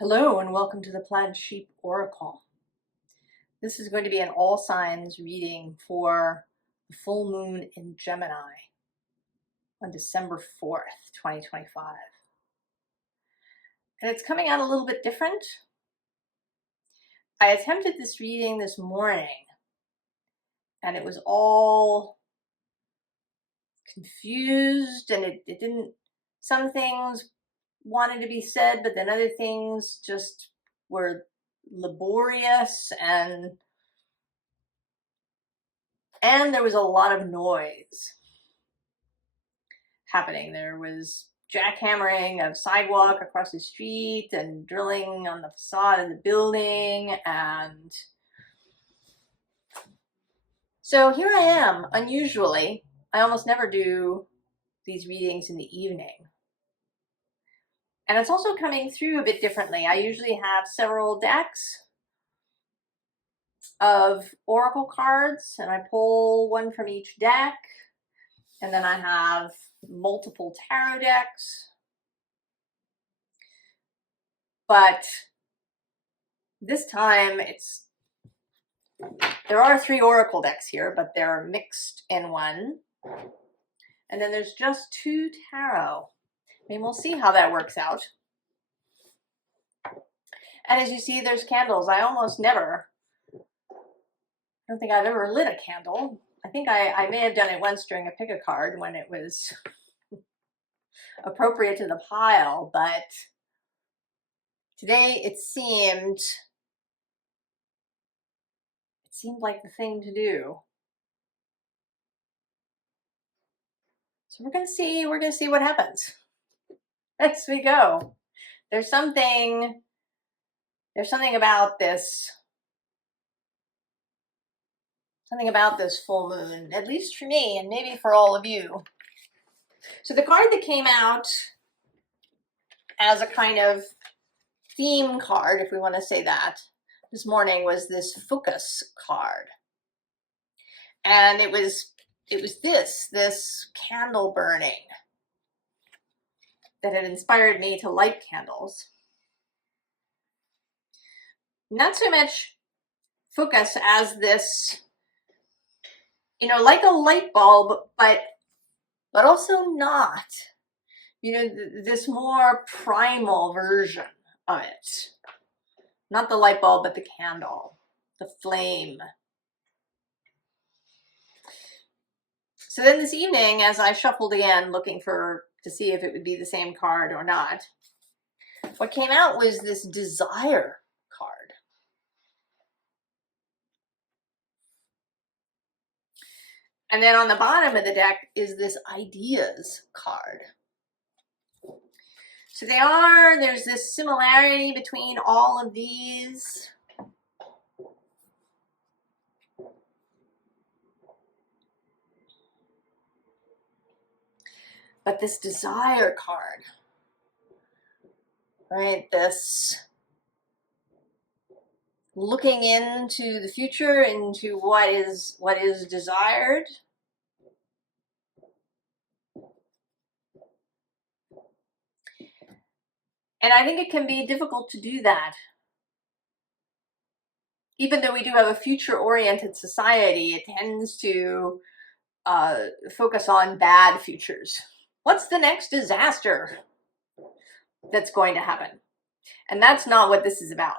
Hello and welcome to the Plaid Sheep Oracle. This is going to be an all signs reading for the full moon in Gemini on December 4th, 2025. And it's coming out a little bit different. I attempted this reading this morning and it was all confused and it didn't, some things wanted to be said, but then other things just were laborious and there was a lot of noise happening. There was jackhammering of sidewalk across the street and drilling on the facade of the building. And so here I am. Unusually, I almost never do these readings in the evening. And it's also coming through a bit differently. I usually have several decks of oracle cards and I pull one from each deck, and then I have multiple tarot decks. But this time there are 3 oracle decks here, but they're mixed in one. And then there's just 2 tarot. I mean, we'll see how that works out. And as you see, there's candles. I don't think I've ever lit a candle. I think I may have done it once during a pick a card when it was appropriate to the pile, but today it seemed like the thing to do. So we're gonna see what happens as we go. There's something about this full moon, at least for me and maybe for all of you. So the card that came out as a kind of theme card, if we want to say that, this morning was this focus card. And it was this candle burning that had inspired me to light candles. Not so much focus as this, like a light bulb, but also not. This more primal version of it. Not the light bulb, but the candle, the flame. So then this evening, as I shuffled again, looking to see if it would be the same card or not, what came out was this desire card. And then on the bottom of the deck is this ideas card. So there's this similarity between all of these. But this desire card, right? This looking into the future, into what is desired. And I think it can be difficult to do that. Even though we do have a future-oriented society, it tends to focus on bad futures. What's the next disaster that's going to happen? And that's not what this is about.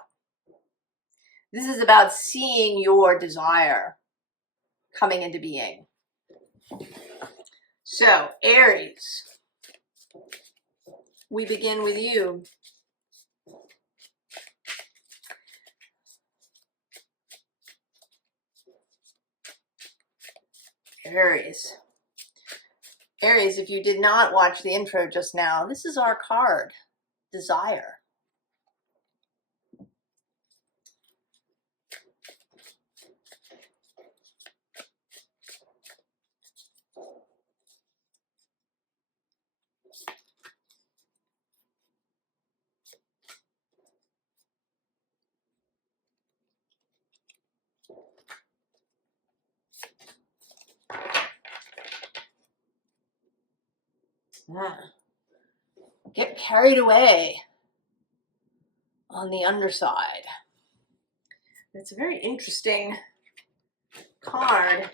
This is about seeing your desire coming into being. So, Aries, we begin with you. Aries, if you did not watch the intro just now, this is our card, desire. Get carried away. on the underside. It's a very interesting card.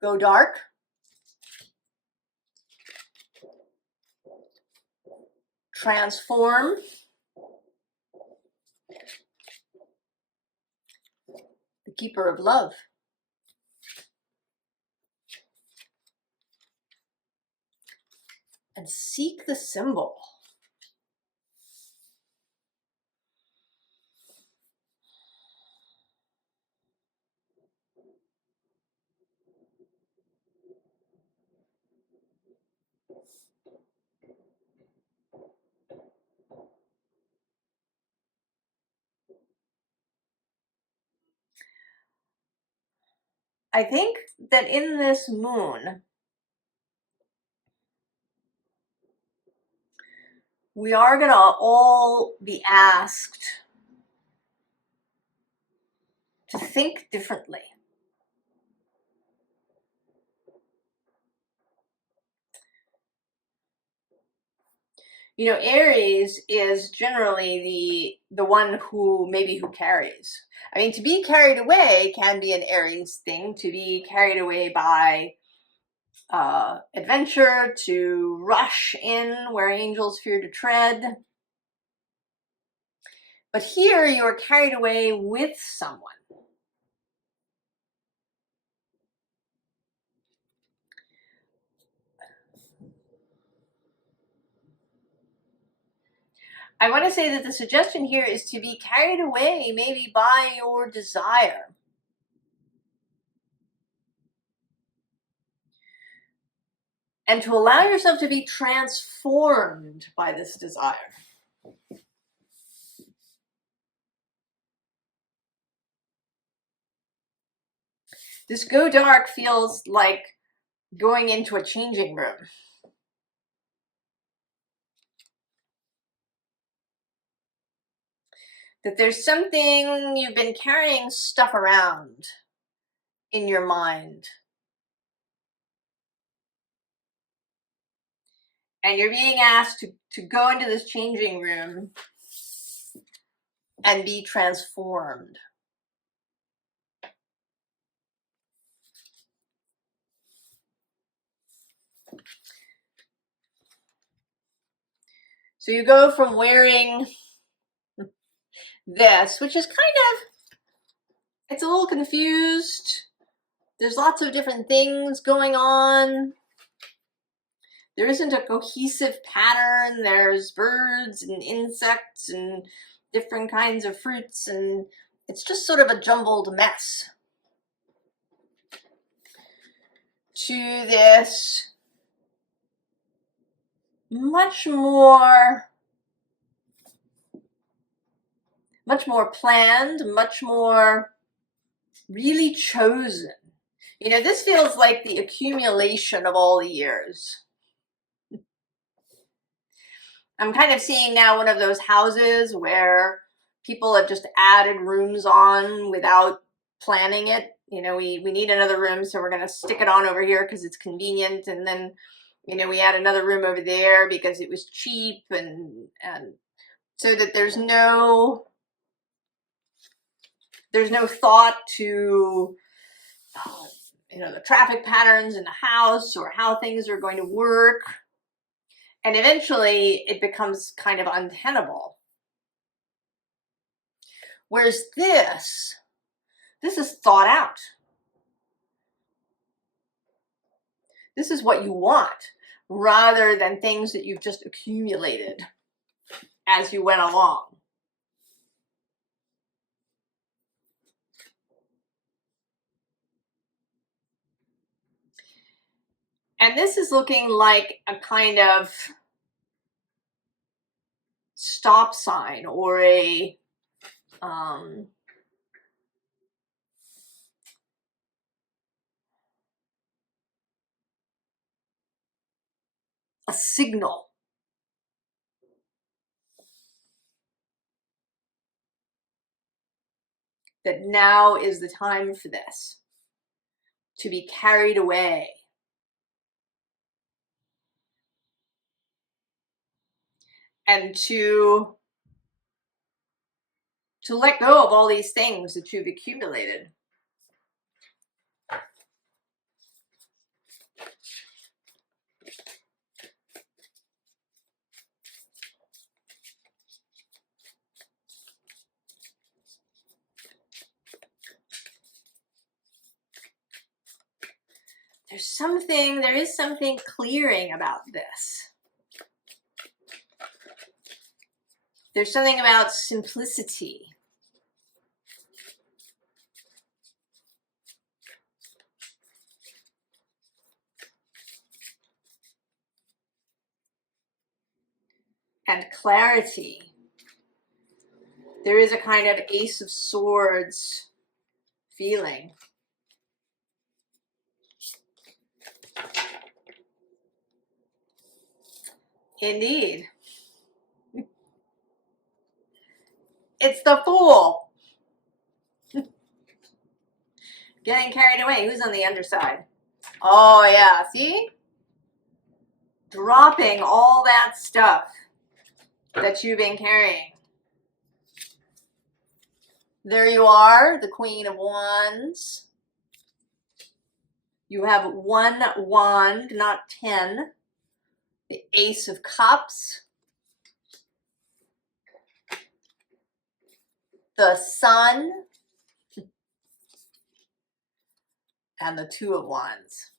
Go dark. Transform. The keeper of love. And seek the symbol. I think that in this moon, we are going to all be asked to think differently. You know, Aries is generally the one who carries. I mean, to be carried away can be an Aries thing. To be carried away by adventure, to rush in where angels fear to tread. But here you're carried away with someone. I want to say that the suggestion here is to be carried away maybe by your desire. And to allow yourself to be transformed by this desire. This go dark feels like going into a changing room. That there's something, you've been carrying stuff around in your mind. And you're being asked to go into this changing room and be transformed. So you go from wearing this, which is kind of, it's a little confused. There's lots of different things going on. There isn't a cohesive pattern. There's birds and insects and different kinds of fruits, and it's just sort of a jumbled mess. To this much more planned, much more really chosen. You know, this feels like the accumulation of all the years. I'm kind of seeing now one of those houses where people have just added rooms on without planning it. You know, we need another room, so we're going to stick it on over here because it's convenient. And then, you know, we add another room over there because it was cheap, and so that there's no thought to, you know, the traffic patterns in the house or how things are going to work. And eventually it becomes kind of untenable. Whereas this is thought out. This is what you want, rather than things that you've just accumulated as you went along. And this is looking like a kind of stop sign or a signal. That now is the time for this, to be carried away. and to let go of all these things that you've accumulated. There is something clearing about this. There's something about simplicity. And clarity. There is a kind of Ace of Swords feeling. Indeed. It's the Fool. Getting carried away. Who's on the underside? Oh, yeah. See? Dropping all that stuff that you've been carrying. There you are, the Queen of Wands. You have 1 wand, not 10. The Ace of Cups. The Sun. And the 2 of Wands.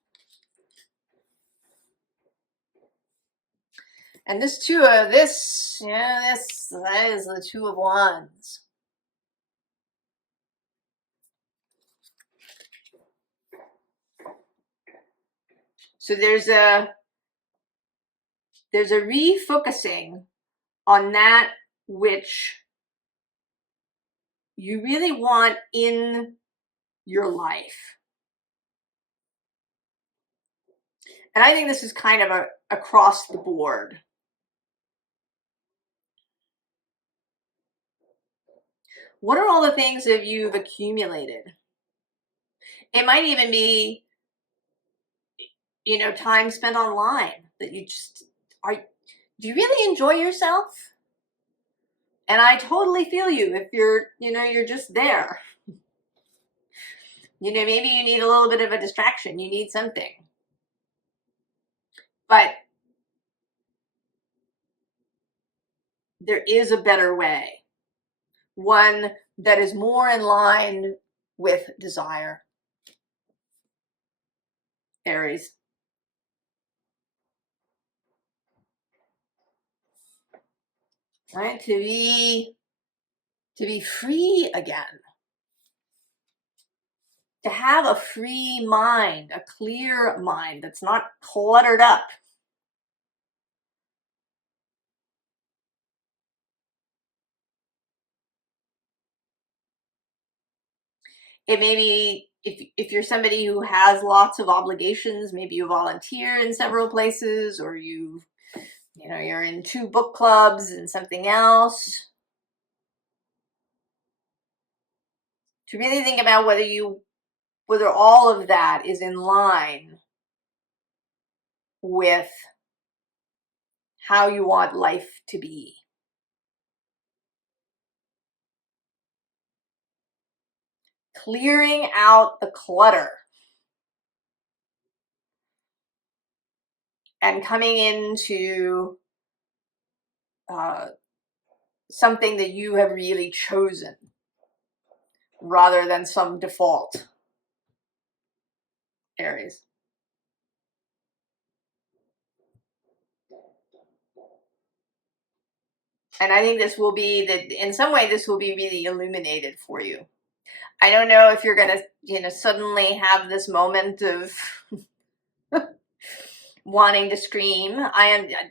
And that is the 2 of Wands. So there's a refocusing on that which you really want in your life. And I think this is kind of across the board. What are all the things that you've accumulated? It might even be, time spent online that you just do you really enjoy yourself? And I totally feel you if you're just there. Maybe you need a little bit of a distraction. You need something. But there is a better way. One that is more in line with desire. Aries. Right? To be free again. To have a free mind, a clear mind that's not cluttered up. It may be, if you're somebody who has lots of obligations, maybe you volunteer in several places, or you're in 2 book clubs and something else. To really think about whether all of that is in line with how you want life to be. Clearing out the clutter and coming into something that you have really chosen rather than some default. Aries. And I think this will be in some way this will be really illuminated for you. I don't know if you're going to, suddenly have this moment of wanting to scream. I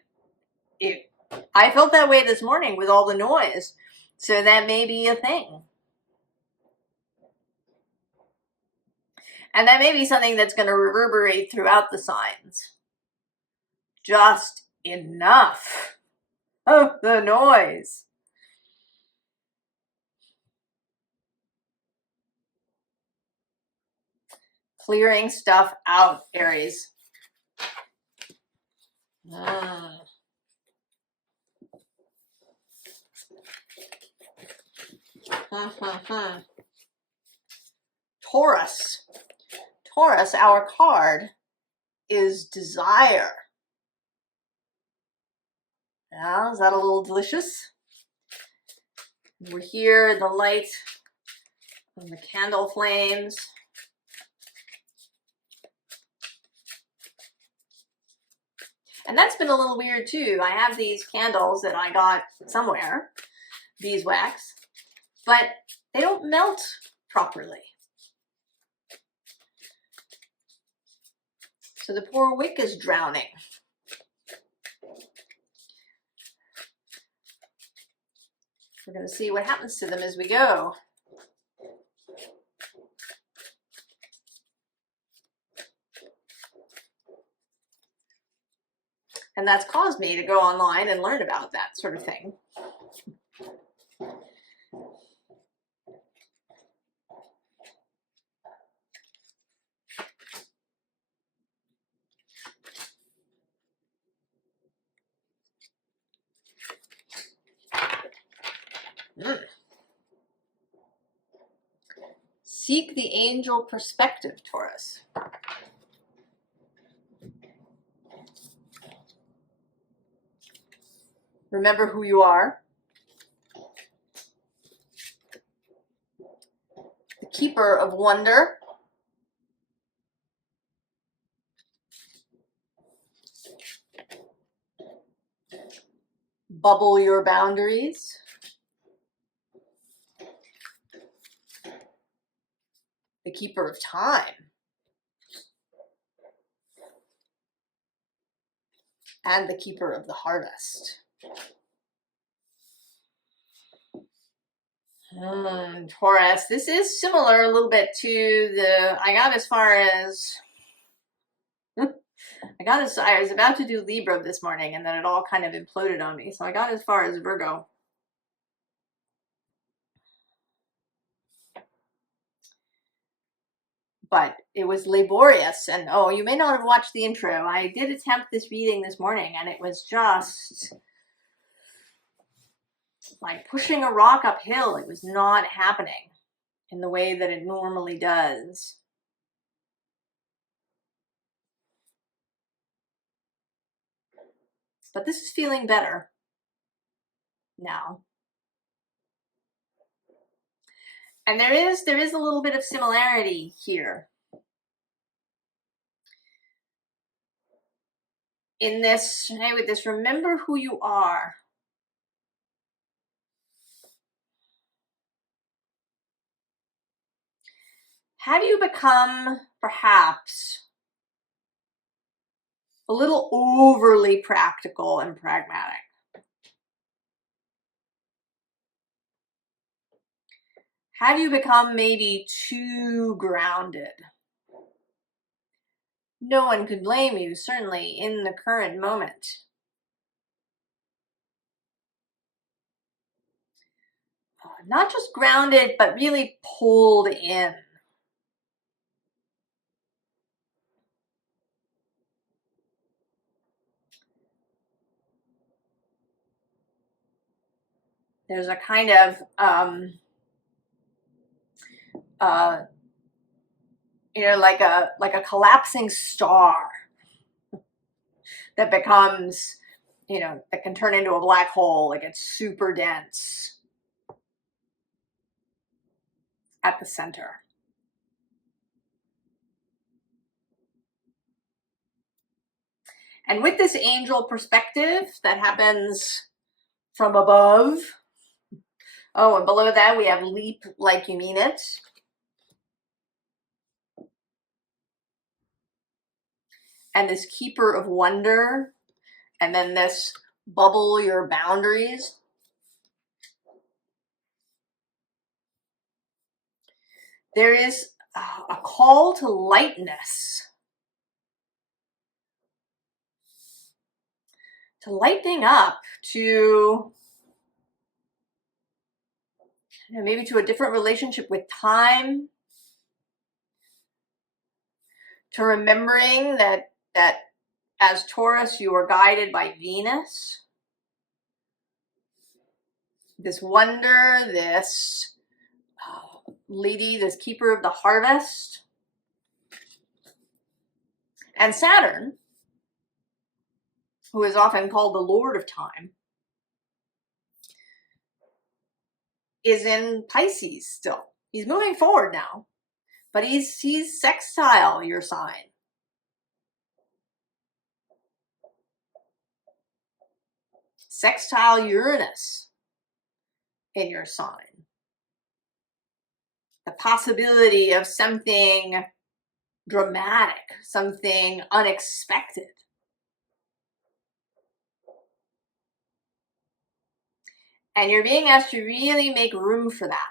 felt that way this morning with all the noise. So that may be a thing. And that may be something that's going to reverberate throughout the signs. Just enough of the noise. Clearing stuff out, Aries. Taurus. Taurus, our card is desire. Yeah, is that a little delicious? We're here in the light of the candle flames. And that's been a little weird too. I have these candles that I got somewhere, beeswax, but they don't melt properly. So the poor wick is drowning. We're going to see what happens to them as we go. And that's caused me to go online and learn about that sort of thing. Seek the angel perspective, Taurus. Remember who you are. The keeper of wonder. Bubble your boundaries. The keeper of time. And the keeper of the harvest. Taurus, this is similar a little bit to the, I got as far as, I was about to do Libra this morning and then it all kind of imploded on me. So I got as far as Virgo. But it was laborious, and oh, you may not have watched the intro. I did attempt this reading this morning and it was just like pushing a rock uphill. It was not happening in the way that it normally does. But this is feeling better now. And there is a little bit of similarity here. In this, with this, remember who you are. Have you become, perhaps, a little overly practical and pragmatic? Have you become maybe too grounded? No one could blame you, certainly, in the current moment. Not just grounded, but really pulled in. There's a kind of, like a collapsing star that becomes, that can turn into a black hole. It gets super dense at the center. And with this angel perspective that happens from above, oh, and below that we have leap like you mean it. And this keeper of wonder, and then this bubble your boundaries. There is a call to lightness, to lighten up, to maybe to a different relationship with time, to remembering that as Taurus you are guided by Venus. This wonder, this lady, this keeper of the harvest. And Saturn, who is often called the Lord of Time, is in Pisces still. He's moving forward now, but he's sextile your sign. Sextile Uranus in your sign. The possibility of something dramatic, something unexpected. And you're being asked to really make room for that.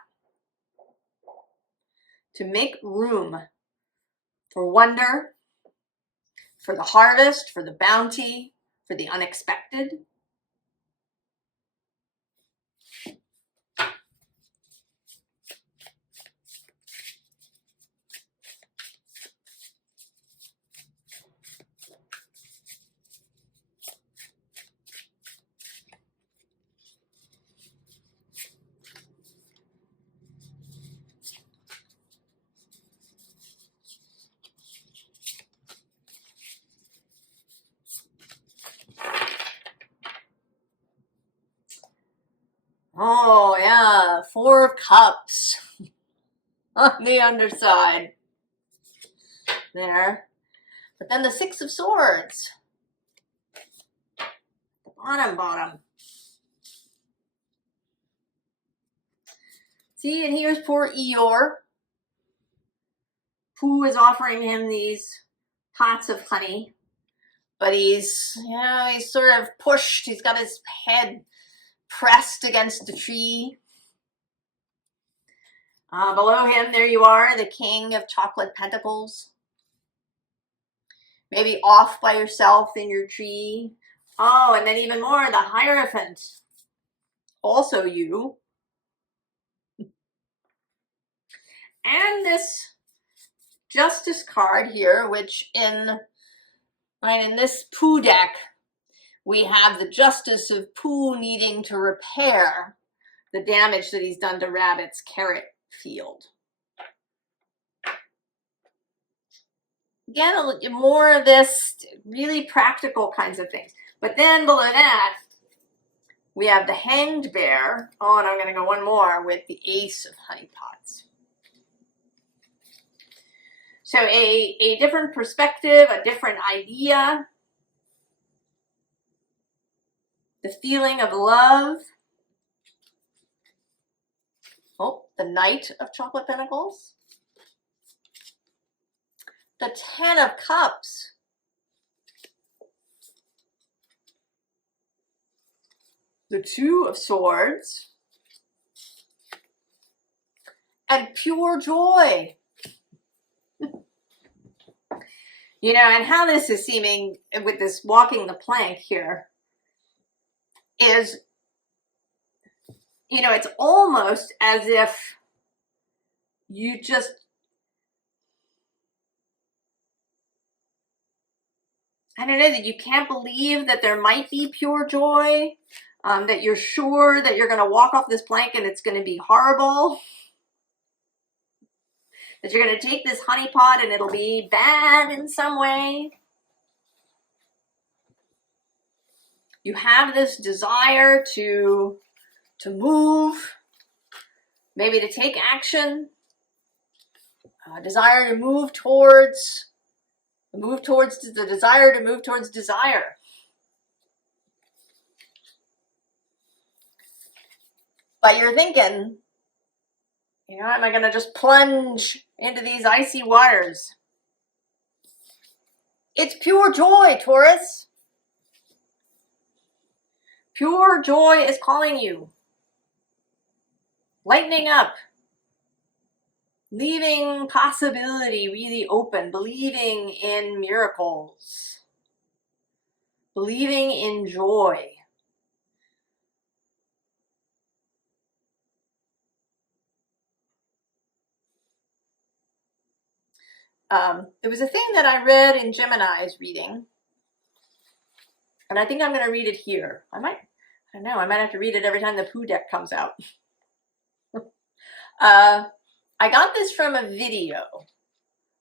To make room for wonder, for the harvest, for the bounty, for the unexpected. Oh, yeah, Four of Cups on the underside there. But then the Six of Swords, the bottom. See, and here's poor Eeyore. Pooh is offering him these pots of honey, but he's sort of pushed. He's got his head pressed against the tree. Below him, there you are, the King of Chocolate Pentacles. Maybe off by yourself in your tree. Oh, and then even more, the Hierophant. Also you. And this Justice card here, which in this Pooh deck, we have the Justice of Pooh needing to repair the damage that he's done to Rabbit's carrot field. Again, more of this really practical kinds of things. But then below that, we have the Hanged Bear. Oh, and I'm going to go one more with the Ace of Honey Pots. So a different perspective, a different idea. The feeling of love. Oh, the Knight of Chocolate Pentacles. The Ten of Cups. The Two of Swords. And pure joy. You know, and how this is seeming with this walking the plank here is, you know, it's almost as if you just, I don't know, that you can't believe that there might be pure joy, that you're sure that you're going to walk off this plank and it's going to be horrible, that you're going to take this honey pot and it'll be bad in some way. You have this desire to move, maybe to take action, desire to move towards the desire to move towards desire. But you're thinking, you know, am I going to just plunge into these icy waters? It's pure joy, Taurus. Pure joy is calling you. Lightening up. Leaving possibility really open. Believing in miracles. Believing in joy. There was a thing that I read in Gemini's reading, and I think I'm going to read it here. I might have to read it every time the Pooh deck comes out. I got this from a video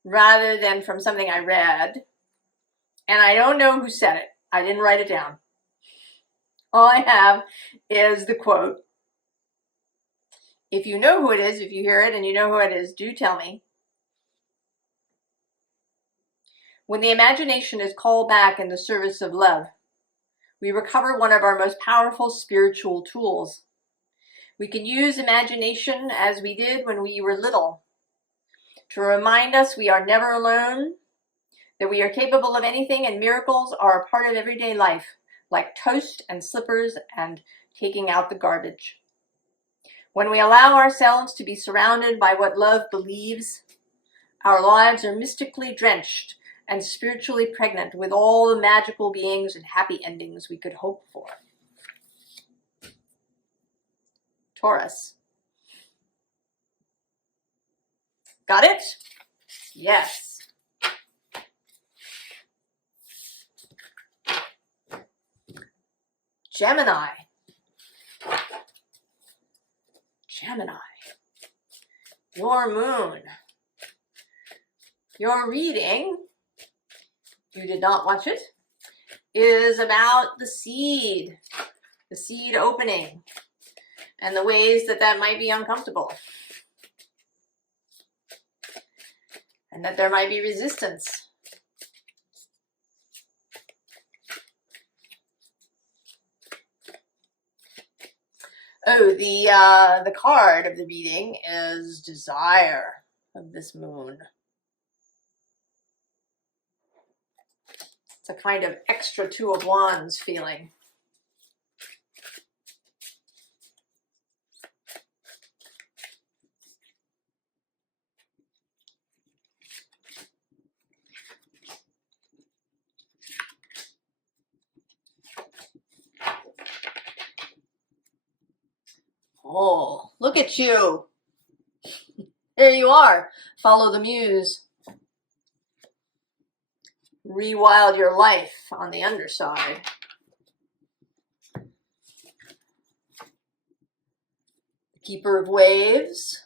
rather than from something I read, and I don't know who said it. I didn't write it down. All I have is the quote. If you know who it is, if you hear it and you know who it is, do tell me. When the imagination is called back in the service of love, we recover one of our most powerful spiritual tools. We can use imagination as we did when we were little to remind us we are never alone, that we are capable of anything, and miracles are a part of everyday life, like toast and slippers and taking out the garbage. When we allow ourselves to be surrounded by what love believes, our lives are mystically drenched and spiritually pregnant with all the magical beings and happy endings we could hope for. Taurus. Got it? Yes. Gemini. Gemini. Your moon. Your reading, you did not watch it, is about the seed opening, and the ways that that might be uncomfortable, and that there might be resistance. Oh, the card of the reading is Desire of this moon. It's a kind of extra Two of Wands feeling. Oh, look at you. There you are. Follow the muse. Rewild your life on the underside. Keeper of waves.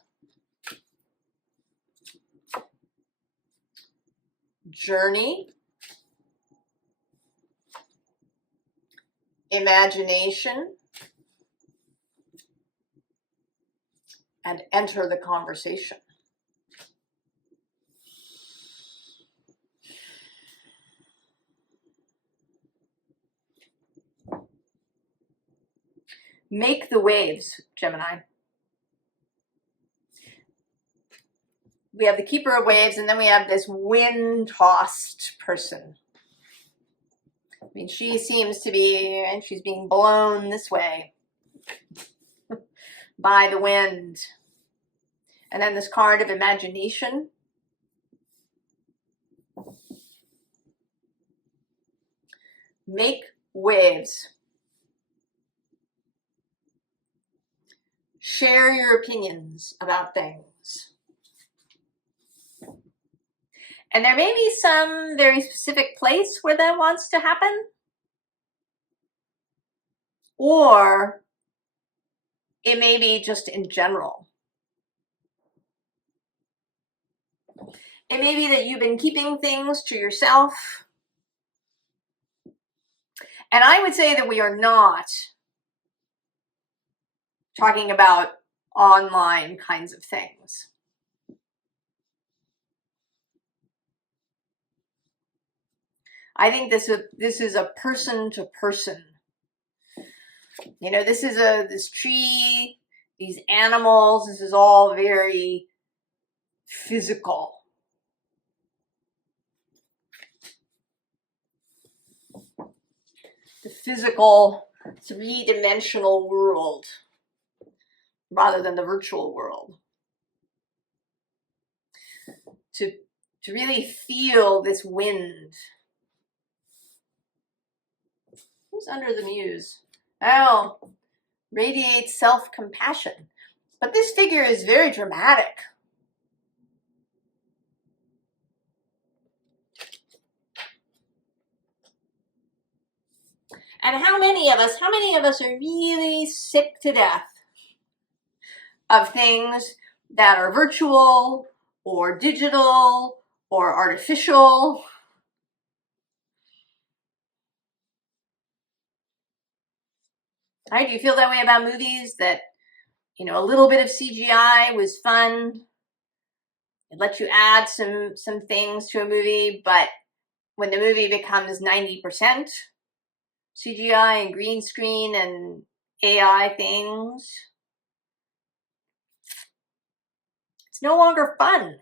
Journey. Imagination. And enter the conversation. Make the waves, Gemini. We have the keeper of waves, and then we have this wind-tossed person. I mean, she seems to be, and she's being blown this way by the wind. And then this card of imagination. Make waves. Share your opinions about things. And there may be some very specific place where that wants to happen. Or it may be just in general. It may be that you've been keeping things to yourself. And I would say that we are not talking about online kinds of things. I think this is a person to person. You know, this is this tree, these animals, this is all very physical. The physical, three-dimensional world rather than the virtual world. To really feel this wind. Who's under the muse? Oh, radiates self-compassion. But this figure is very dramatic. And how many of us are really sick to death of things that are virtual or digital or artificial. Right? Do you feel that way about movies? That, you know, a little bit of CGI was fun. It lets you add some things to a movie, but when the movie becomes 90% CGI and green screen and AI things, it's no longer fun.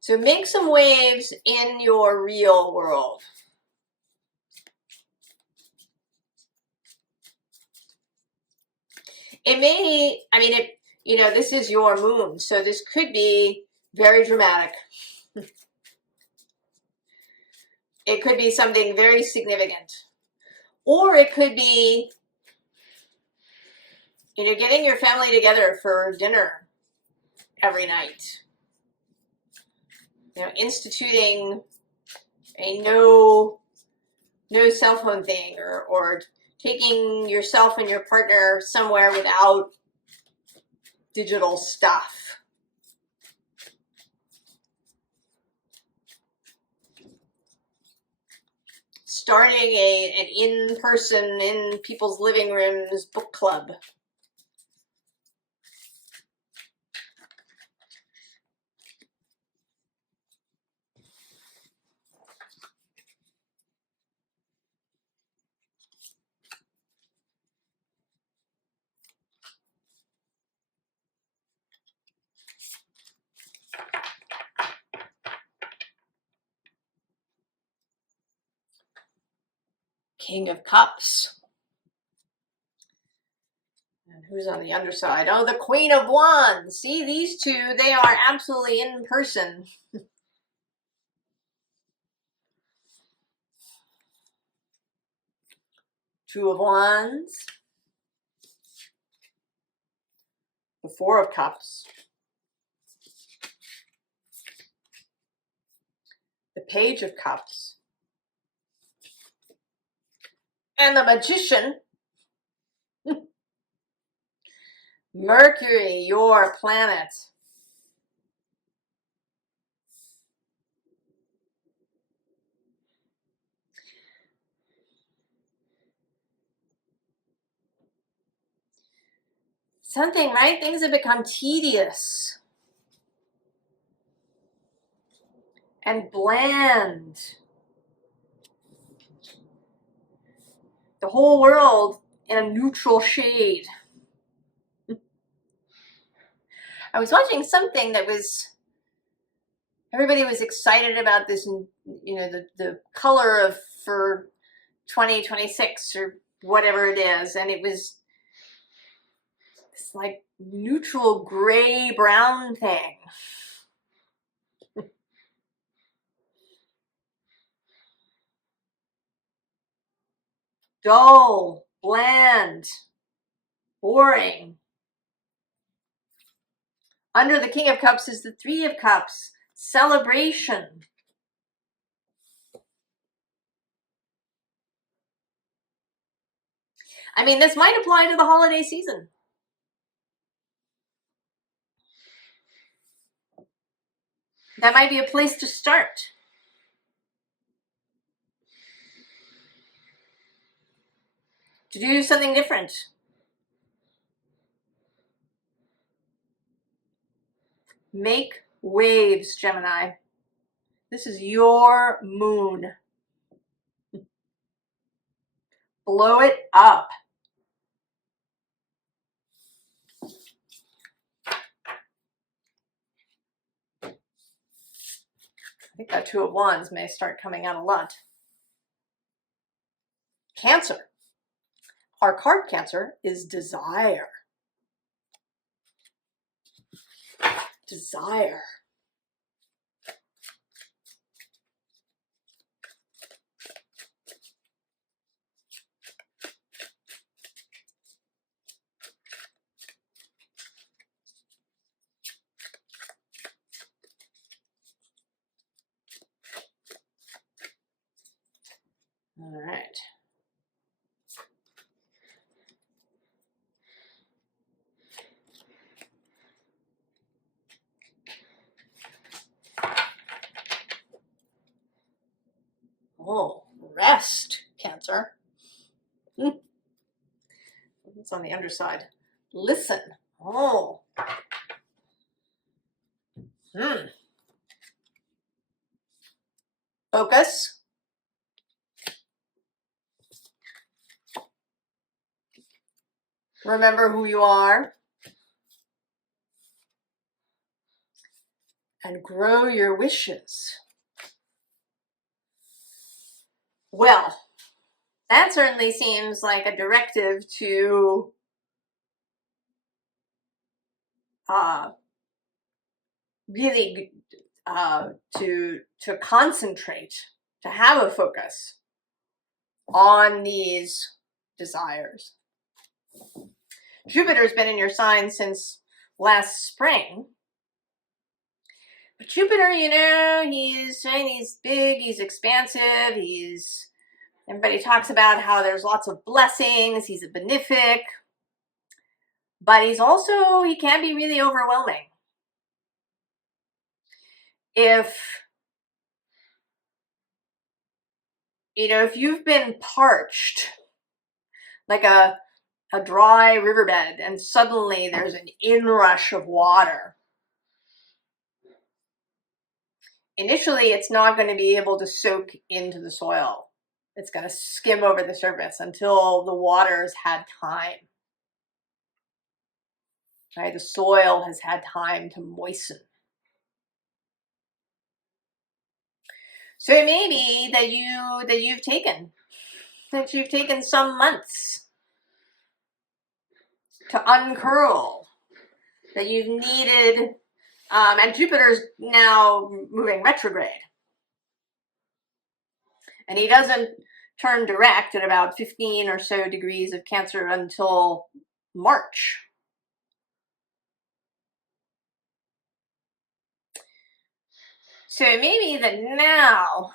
So make some waves in your real world. It may, I mean, you know, this is your moon, so this could be very dramatic. It could be something very significant. Or it could be, you know, getting your family together for dinner every night. You know, instituting a no cell phone thing, or taking yourself and your partner somewhere without digital stuff. Starting an in-person, in people's living rooms book club. King of Cups. And who's on the underside? Oh, the Queen of Wands. See, these two, they are absolutely in person. Two of Wands. The Four of Cups. The Page of Cups. And the Magician. Mercury, your planet. Something, right? Things have become tedious and bland. The whole world in a neutral shade. I was watching something that was, everybody was excited about this, and you know, the color of for 2026 or whatever it is, and it was this like neutral gray brown thing. Dull, bland, boring. Under the King of Cups is the Three of Cups, celebration. I mean, this might apply to the holiday season. That might be a place to start. To do something different. Make waves, Gemini. This is your moon. Blow it up. I think that Two of Wands may start coming out a lot. Cancer. Our card Cancer is desire. Desire. It's on the underside. Listen. Oh. Focus. Remember who you are. And grow your wishes. Well, that certainly seems like a directive to really to concentrate, to have a focus on these desires. Jupiter's been in your sign since last spring. But Jupiter, you know, he's big, he's expansive, everybody talks about how there's lots of blessings, he's a benefic, but he can be really overwhelming. If you've been parched, like a dry riverbed, and suddenly there's an inrush of water, initially it's not going to be able to soak into the soil. It's going to skim over the surface until the water's had time. Right? The soil has had time to moisten. So it may be that you've taken some months to uncurl, that you've needed, and Jupiter's now moving retrograde. And he doesn't turn direct at about 15 or so degrees of Cancer until March. So it may be that now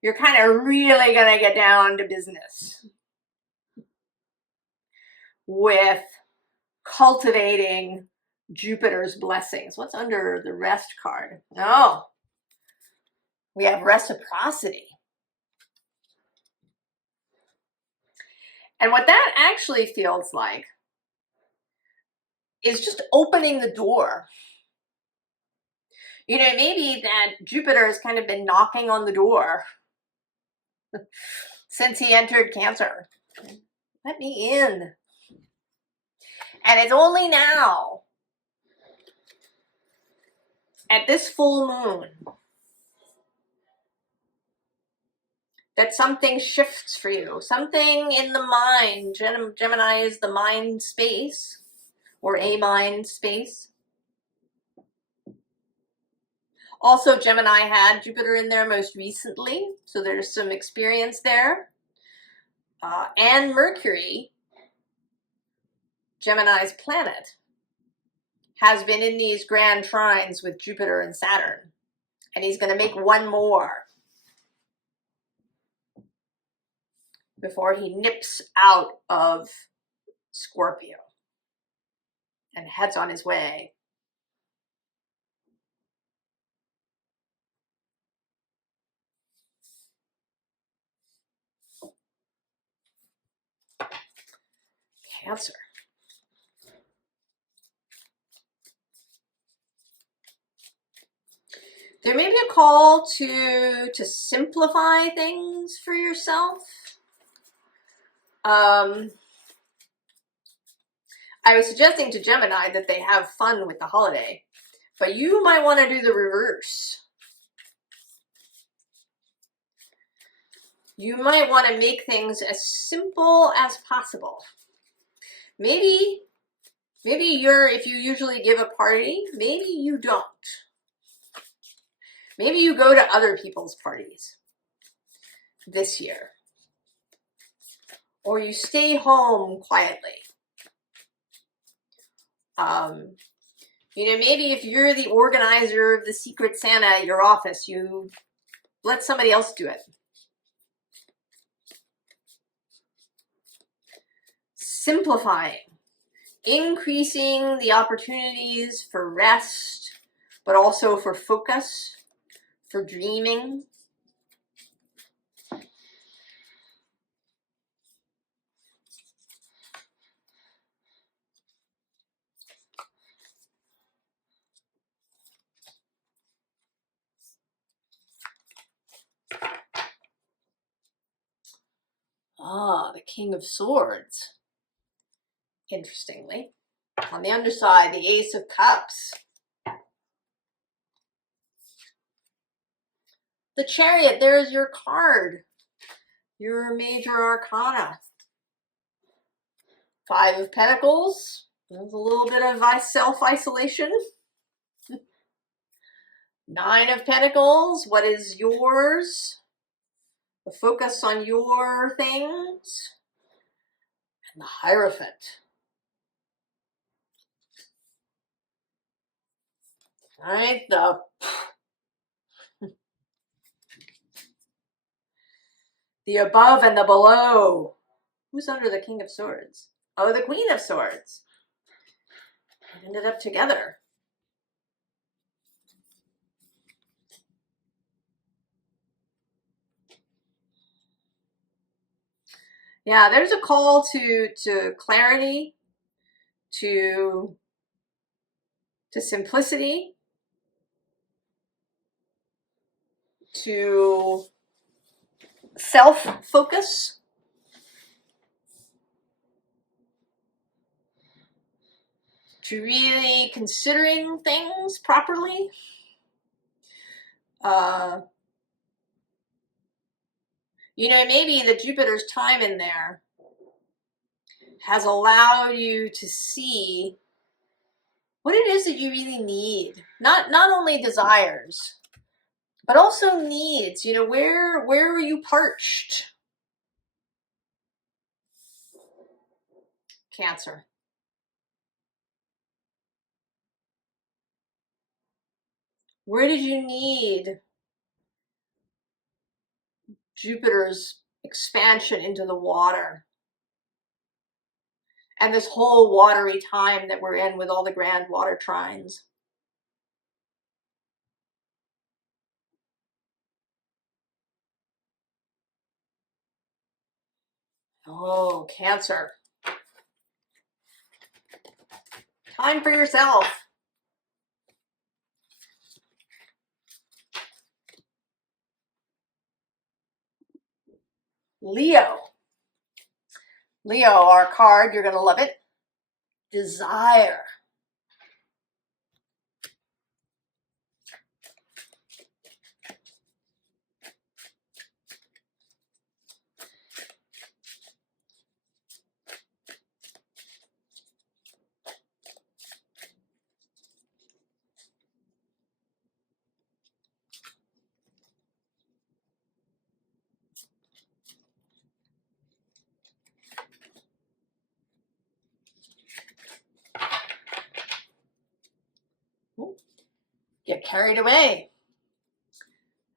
you're kind of really going to get down to business with cultivating Jupiter's blessings. What's under the rest card? Oh, we have reciprocity. And what that actually feels like is just opening the door. Maybe that Jupiter has kind of been knocking on the door since he entered Cancer. Let me in. And it's only now, at this full moon, that something shifts for you. Something in the mind. Gemini is the mind space, or a mind space. Also, Gemini had Jupiter in there most recently, so there's some experience there. And Mercury, Gemini's planet, has been in these grand trines with Jupiter and Saturn. And he's going to make one more before he nips out of Scorpio and heads on his way. Cancer. There may be a call to simplify things for yourself. I was suggesting to Gemini that they have fun with the holiday, but you might want to do the reverse. You might want to make things as simple as possible. Maybe if you usually give a party, maybe you don't. Maybe you go to other people's parties this year. Or you stay home quietly. Maybe if you're the organizer of the Secret Santa at your office, you let somebody else do it. Simplifying. Increasing the opportunities for rest, but also for focus, for dreaming. King of Swords, interestingly. On the underside, the Ace of Cups. The Chariot, there's your card. Your major arcana. Five of Pentacles. There's a little bit of self-isolation. Nine of Pentacles. What is yours? The focus on your things. And the Hierophant. All right, the above and the below. Who's under the King of Swords? Oh, the Queen of Swords. Ended up together. Yeah, there's a call to clarity, to simplicity, to self-focus. To really considering things properly. You know, maybe the Jupiter's time in there has allowed you to see what it is that you really need. Not only desires, but also needs. You know, where are you parched? Cancer. Where did you need Jupiter's expansion into the water? And this whole watery time that we're in with all the grand water trines. Oh, Cancer. Time for yourself. Leo. Leo, our card, you're going to love it. Desire. Get carried away.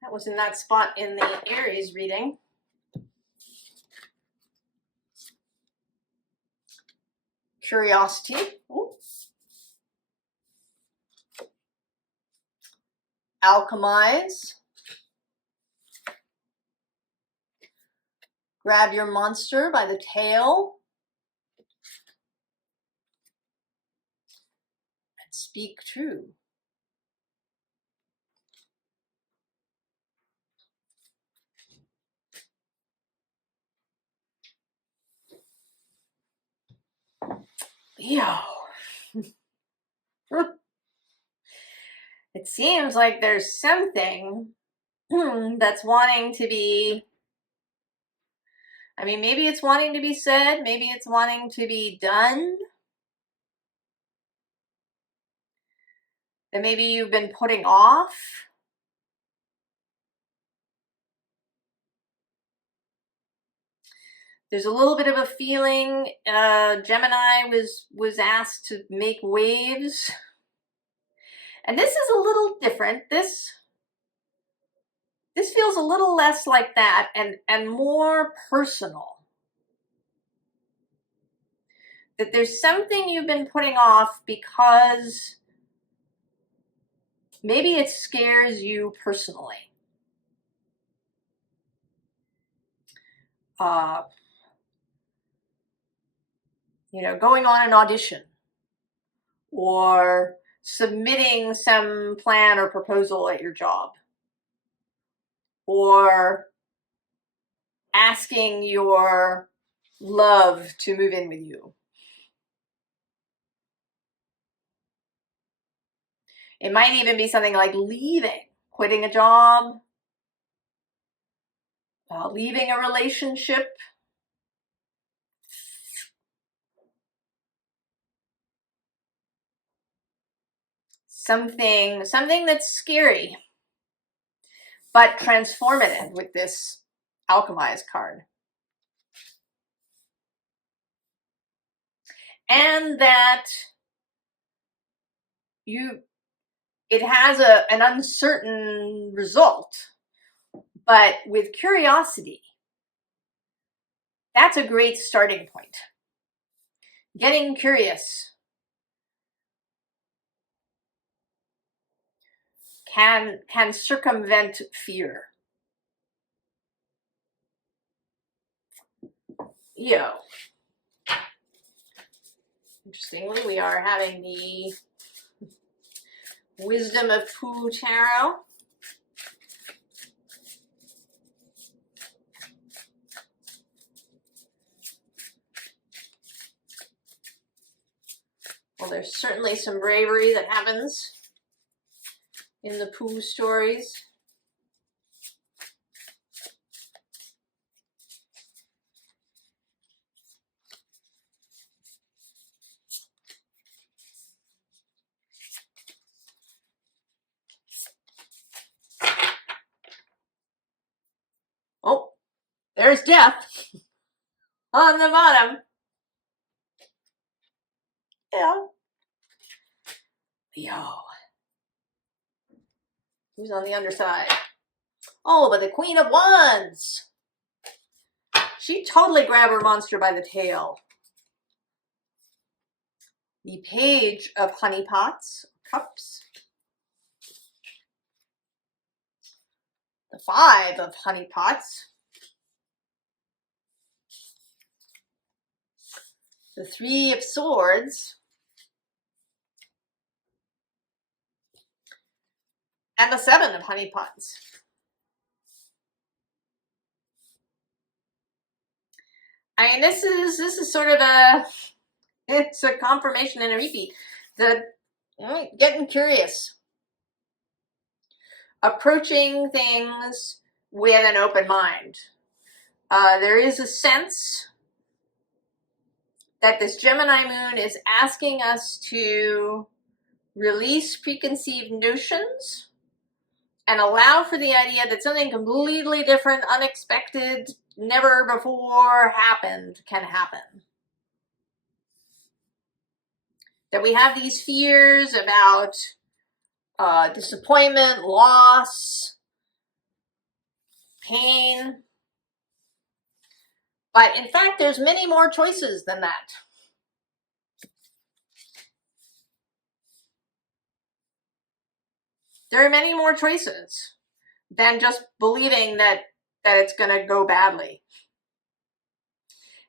That was in that spot in the Aries reading. Curiosity. Ooh. Alchemize. Grab your monster by the tail. And speak true. Leo. It seems like there's something that's wanting to be, I mean, maybe it's wanting to be said, maybe it's wanting to be done, that maybe you've been putting off. There's a little bit of a feeling Gemini was asked to make waves. And this is a little different. This feels a little less like that and more personal. That there's something you've been putting off because maybe it scares you personally. You know, going on an audition or submitting some plan or proposal at your job, or asking your love to move in with you. It might even be something like leaving, quitting a job, leaving a relationship. Something that's scary, but transformative with this Alchemized card. And that it has an uncertain result, but with curiosity, that's a great starting point. Getting curious can circumvent fear. Yo. Interestingly, we are having the Wisdom of Pooh Tarot. Well, there's certainly some bravery that happens in the Pooh stories. Oh, there's death on the bottom. Yeah. Yo. Who's on the underside? Oh, but the Queen of Wands. She totally grabbed her monster by the tail. The Page of Honeypots, Cups. The Five of Honeypots. The Three of Swords. And the Seven of Honeypots. I mean, this is sort of it's a confirmation and a repeat. Getting curious. Approaching things with an open mind. There is a sense that this Gemini moon is asking us to release preconceived notions and allow for the idea that something completely different, unexpected, never before happened can happen. That we have these fears about disappointment, loss, pain. But in fact, there's many more choices than that. There are many more choices than just believing that it's going to go badly.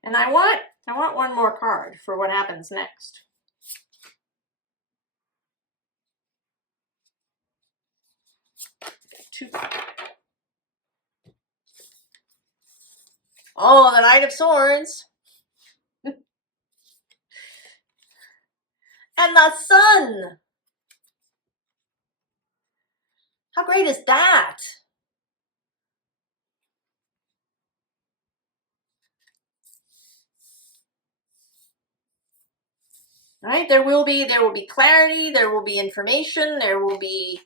And I want one more card for what happens next. Two. Oh, the Knight of Swords. And the Sun. How great is that? Right? There will be clarity, there will be information, there will be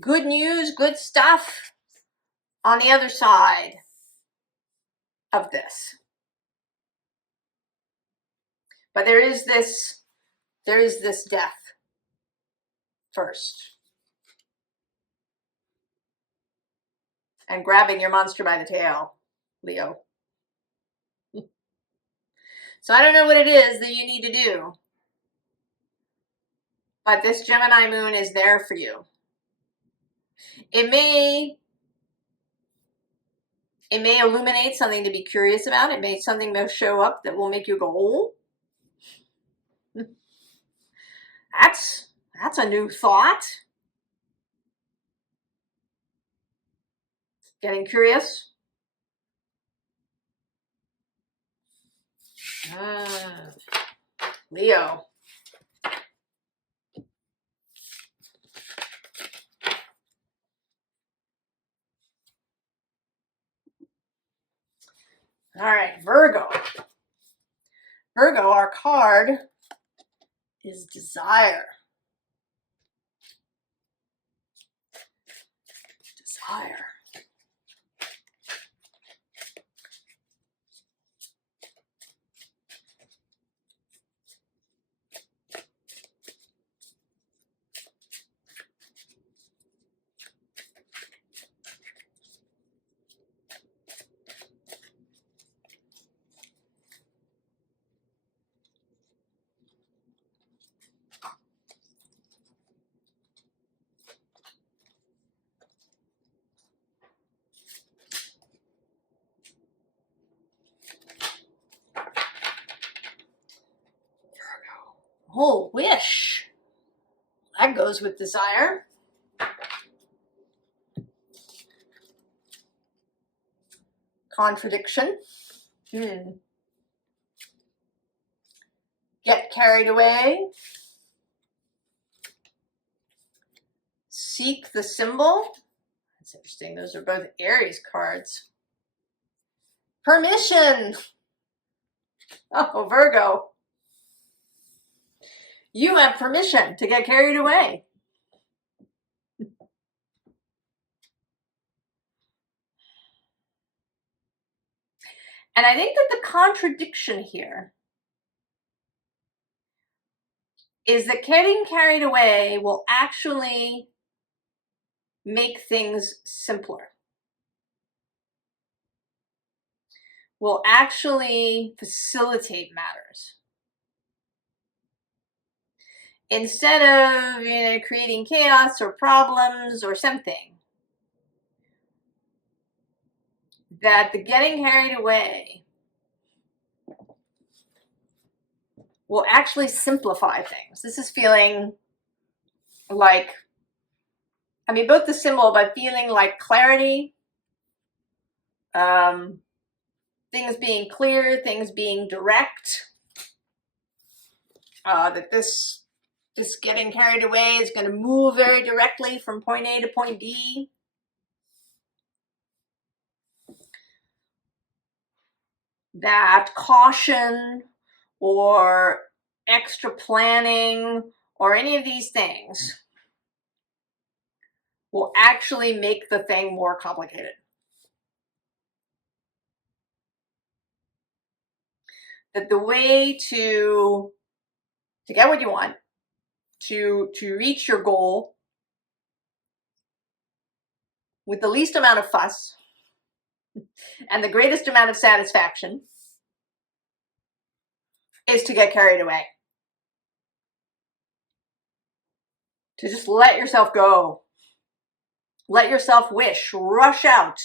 good news, good stuff on the other side of this. But there is this death first. And grabbing your monster by the tail, Leo. So I don't know what it is that you need to do. But this Gemini moon is there for you. It may illuminate something to be curious about. It may something may show up that will make you go, oh, that's a new thought. Getting curious. Leo. All right, Virgo. Virgo, our card is desire. Desire. Oh, wish. That goes with desire. Contradiction. Get carried away. Seek the symbol. That's interesting. Those are both Aries cards. Permission. Oh, Virgo. You have permission to get carried away. And I think that the contradiction here is that getting carried away will actually make things simpler. Will actually facilitate matters. Instead of, creating chaos or problems or something, that the getting carried away will actually simplify things. This is feeling like, both the symbol, but feeling like clarity, things being clear, things being direct, that this getting carried away is going to move very directly from point A to point B. That caution or extra planning or any of these things will actually make the thing more complicated. That the way to get what you want, to reach your goal with the least amount of fuss and the greatest amount of satisfaction is to get carried away. To just let yourself go. Let yourself wish. Rush out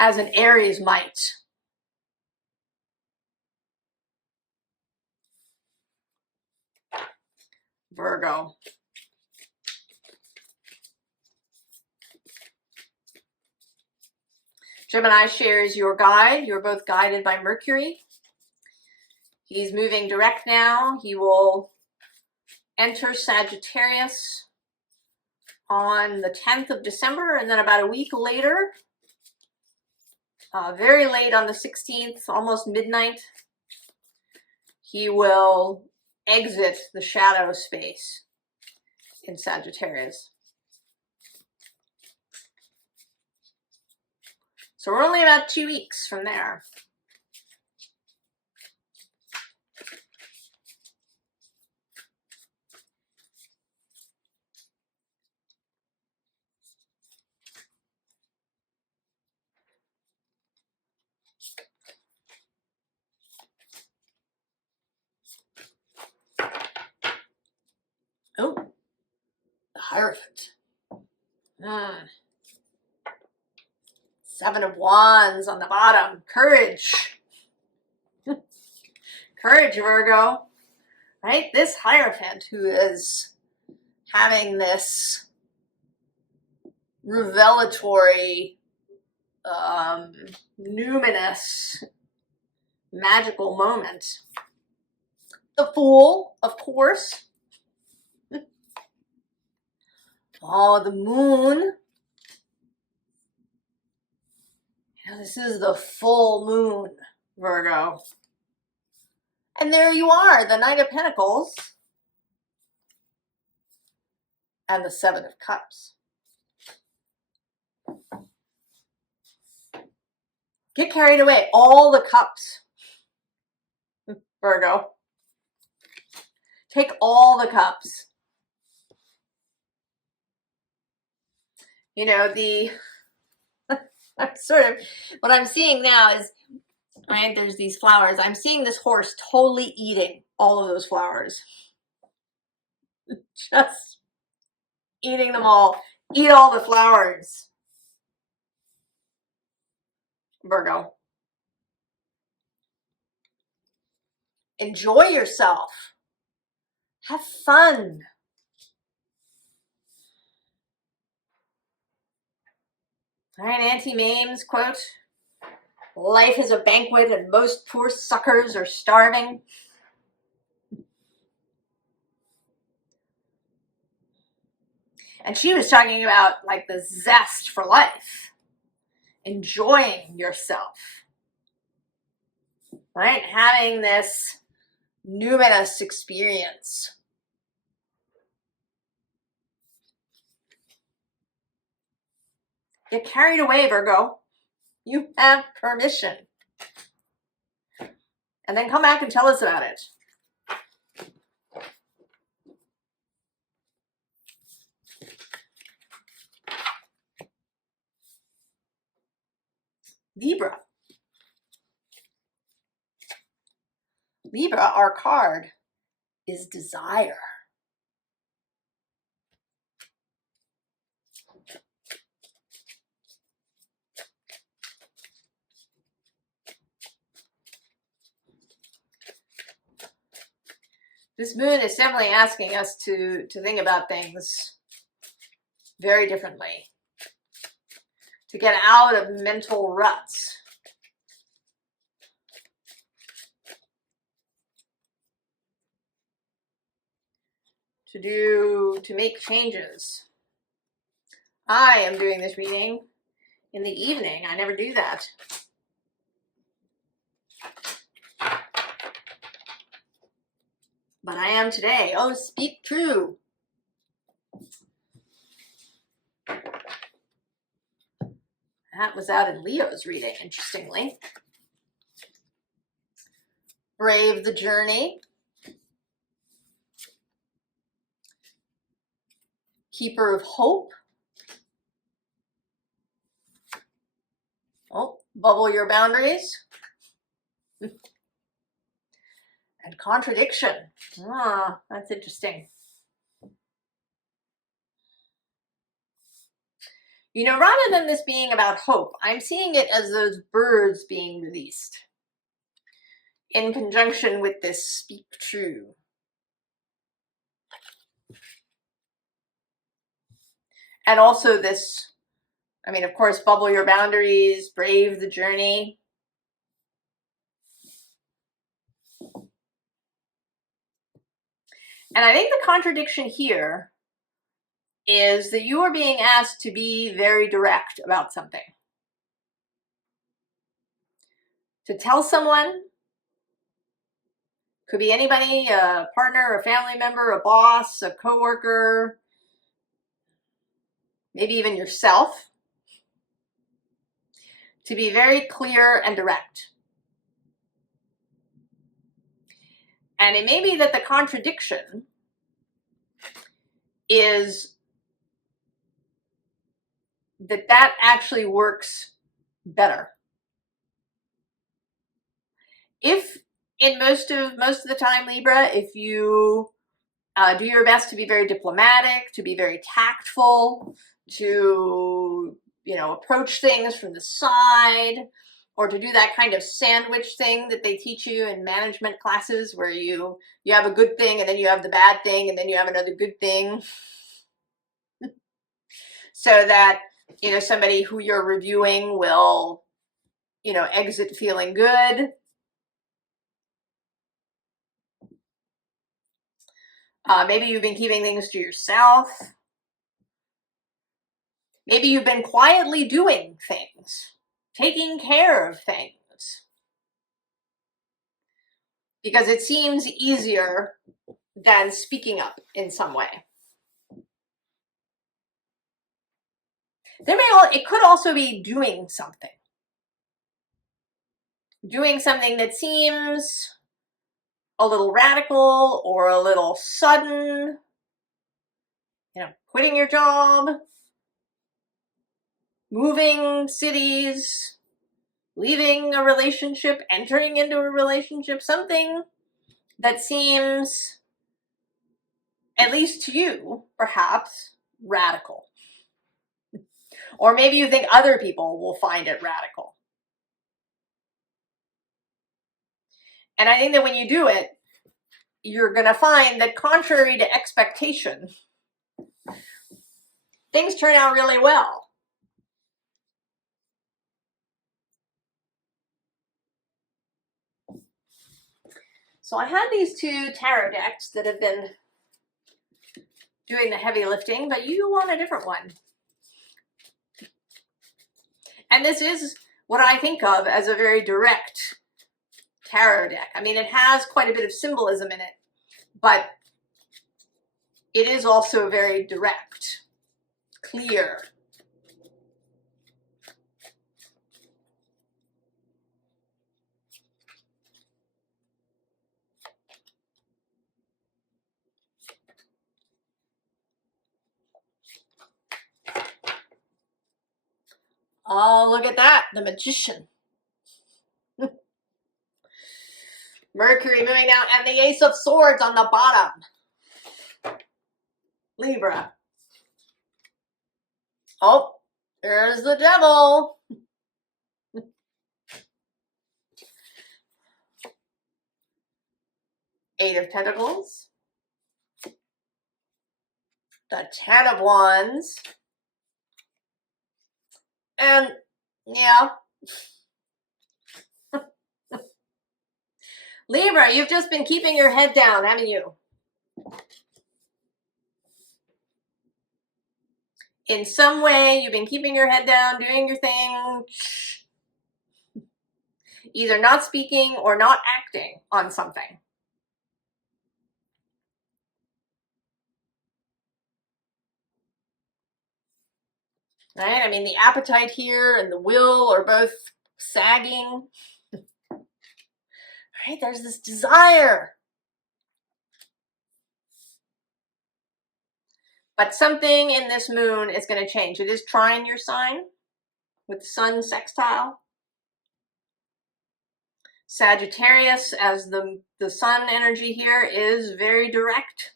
as an Aries might. Virgo. Gemini shares your guide. You're both guided by Mercury. He's moving direct now. He will enter Sagittarius on the 10th of December, and then about a week later, very late on the 16th, almost midnight, he will exit the shadow space in Sagittarius. So we're only about 2 weeks from there. Oh, the Hierophant. 7 of Wands on the bottom. Courage. Courage, Virgo. Right? This Hierophant who is having this revelatory, numinous magical moment. The Fool, of course. Oh, the Moon. Now, this is the full moon, Virgo. And there you are, the Knight of Pentacles and the Seven of Cups. Get carried away. All the cups, Virgo. Take all the cups. You know, sort of, what I'm seeing now is, right, there's these flowers. I'm seeing this horse totally eating all of those flowers. Just eating them all. Eat all the flowers, Virgo. Enjoy yourself. Have fun. All right, Auntie Mame's quote, life is a banquet and most poor suckers are starving. And she was talking about like the zest for life, enjoying yourself, right? Having this numinous experience. Get carried away, Virgo. You have permission. And then come back and tell us about it. Libra. Libra, our card is desire. This moon is definitely asking us to think about things very differently, to get out of mental ruts. To make changes. I am doing this reading in the evening. I never do that. But I am today. Oh, speak true. That was out in Leo's reading, interestingly. Brave the journey. Keeper of hope. Oh, bubble your boundaries. And contradiction. Ah, that's interesting. You know, rather than this being about hope, I'm seeing it as those birds being released in conjunction with this speak true. And also this, I mean, of course, bubble your boundaries, brave the journey. And I think the contradiction here is that you are being asked to be very direct about something. To tell someone, could be anybody, a partner, a family member, a boss, a coworker, maybe even yourself, to be very clear and direct. And it may be that the contradiction is that actually works better. If in most of the time, Libra, if you do your best to be very diplomatic, to be very tactful, to, you know, approach things from the side, or to do that kind of sandwich thing that they teach you in management classes where you have a good thing and then you have the bad thing and then you have another good thing. So that, you know, somebody who you're reviewing will, you know, exit feeling good. Maybe you've been keeping things to yourself. Maybe you've been quietly doing things, taking care of things, because it seems easier than speaking up in some way. It could also be doing something. Doing something that seems a little radical or a little sudden. You know, quitting your job, moving cities, leaving a relationship, entering into a relationship, something that seems, at least to you, perhaps, radical. Or maybe you think other people will find it radical. And I think that when you do it, you're going to find that contrary to expectation, things turn out really well. So I had these two tarot decks that have been doing the heavy lifting, but you want a different one. And this is what I think of as a very direct tarot deck. I mean, it has quite a bit of symbolism in it, but it is also very direct, clear. Oh, look at that, the Magician. Mercury moving down, and the Ace of Swords on the bottom. Libra. Oh, there's the Devil. Eight of Pentacles. The Ten of Wands. And, yeah. Libra, you've just been keeping your head down, haven't you? In some way, you've been keeping your head down, doing your thing, either not speaking or not acting on something. Right? I mean, the appetite here and the will are both sagging. Right? There's this desire. But something in this moon is going to change. It is trine your sign with the sun sextile. Sagittarius, as the sun energy here, is very direct.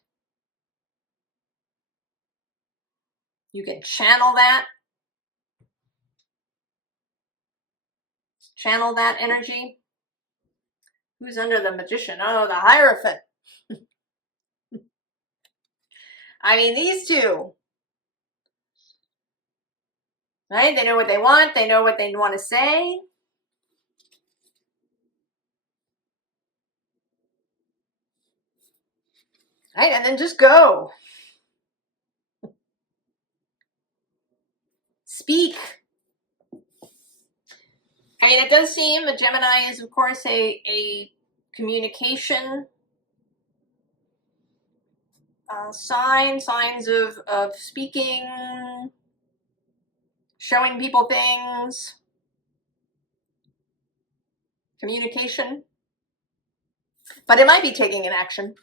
You can channel that. Channel that energy. Who's under the Magician? Oh, the Hierophant. I mean, these two. Right? They know what they want. They know what they want to say. Right? And then just go. Speak. I mean, it does seem a Gemini is, of course, a communication signs of speaking, showing people things, communication. But it might be taking an action.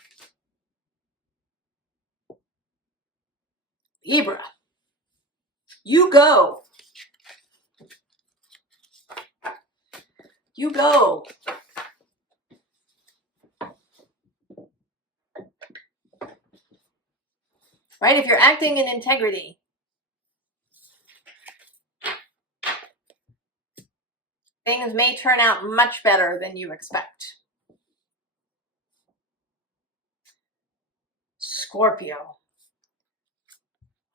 Libra, you go. You go. Right? If you're acting in integrity, things may turn out much better than you expect. Scorpio.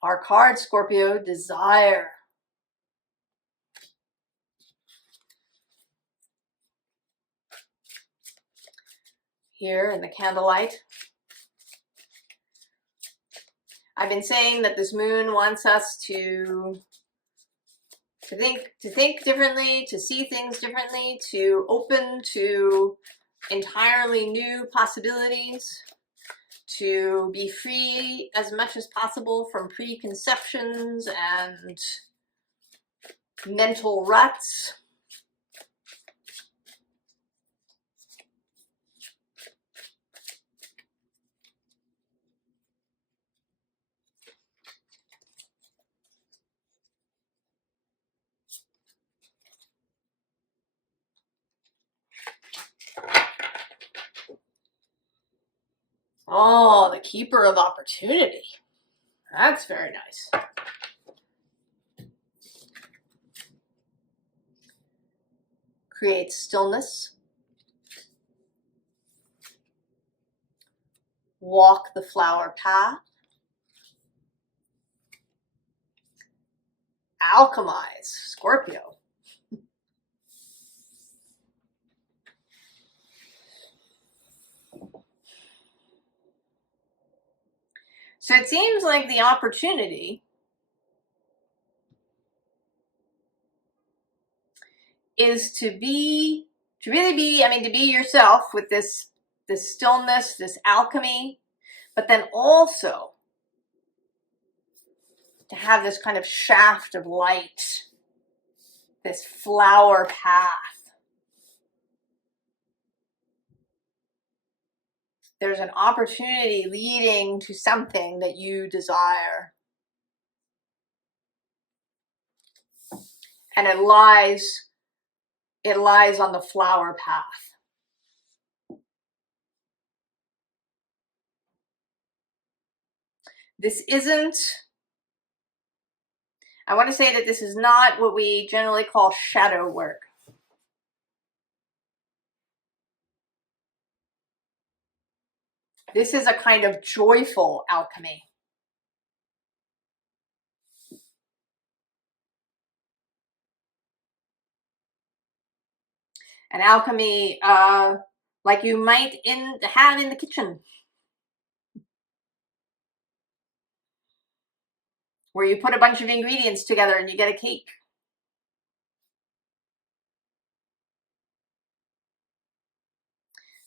Our card, Scorpio, desire. Here in the candlelight. I've been saying that this moon wants us to think differently, to see things differently, to open to entirely new possibilities, to be free as much as possible from preconceptions and mental ruts. Oh, the keeper of opportunity. That's very nice. Creates stillness. Walk the flower path. Alchemize, Scorpio. So it seems like the opportunity is to really be yourself with this stillness, this alchemy, but then also to have this kind of shaft of light, this flower path. There's an opportunity leading to something that you desire. And it lies on the flower path. This isn't, I want to say that this is not what we generally call shadow work. This is a kind of joyful alchemy. An alchemy like you might have in the kitchen, where you put a bunch of ingredients together and you get a cake.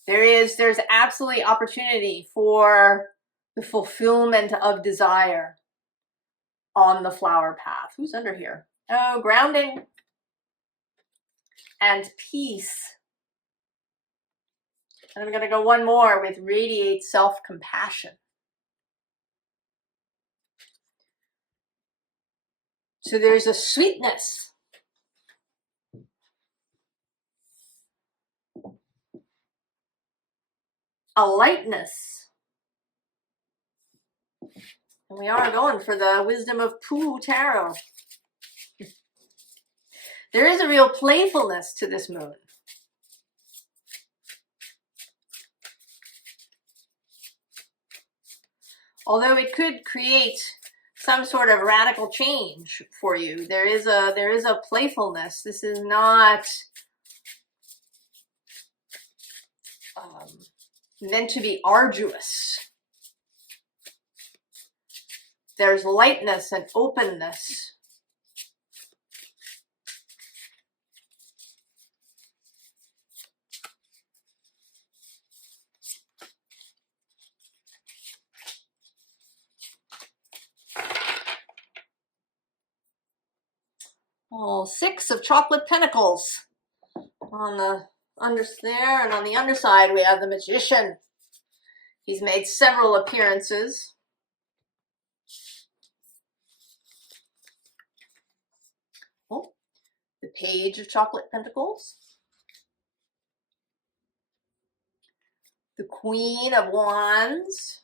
There's absolutely opportunity for the fulfillment of desire on the flower path. Who's under here? Oh, grounding and peace. And I'm going to go one more with radiate self-compassion. So there's a sweetness, a lightness. And we are going for the wisdom of Pooh tarot. There is a real playfulness to this moon. Although it could create some sort of radical change for you, there is a playfulness. This is not meant to be arduous. There's lightness and openness. Oh, 6 of chocolate pentacles on the under there, and on the underside we have the Magician. He's made several appearances. Oh, the Page of chocolate pentacles. The Queen of Wands.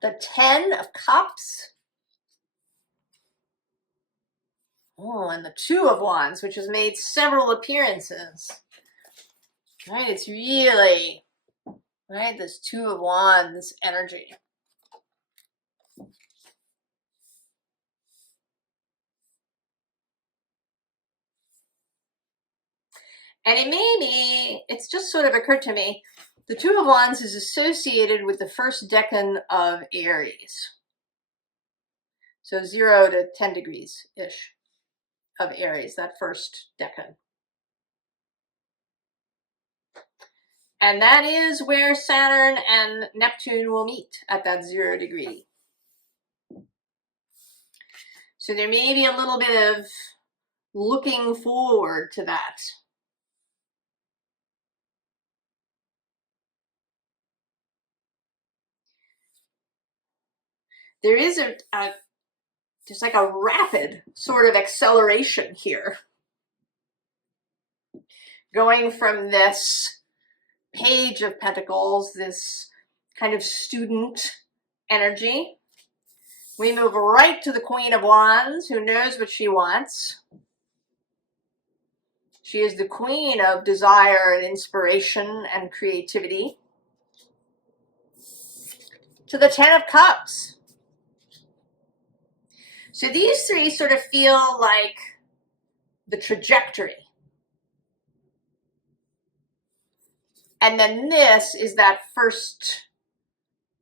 The 10 of Cups. Oh, and the 2 of Wands, which has made several appearances. Right, it's really, right, this 2 of Wands energy. And it may be, it's just sort of occurred to me, The Two of Wands is associated with the first decan of Aries. So 0 to 10 degrees-ish of Aries, that first decan. And that is where Saturn and Neptune will meet, at that 0 degree. So there may be a little bit of looking forward to that. There is just like a rapid sort of acceleration here. Going from this Page of Pentacles, this kind of student energy, we move right to the Queen of Wands, who knows what she wants. She is the queen of desire and inspiration and creativity. To the Ten of Cups. So these three sort of feel like the trajectory. And then this is that first,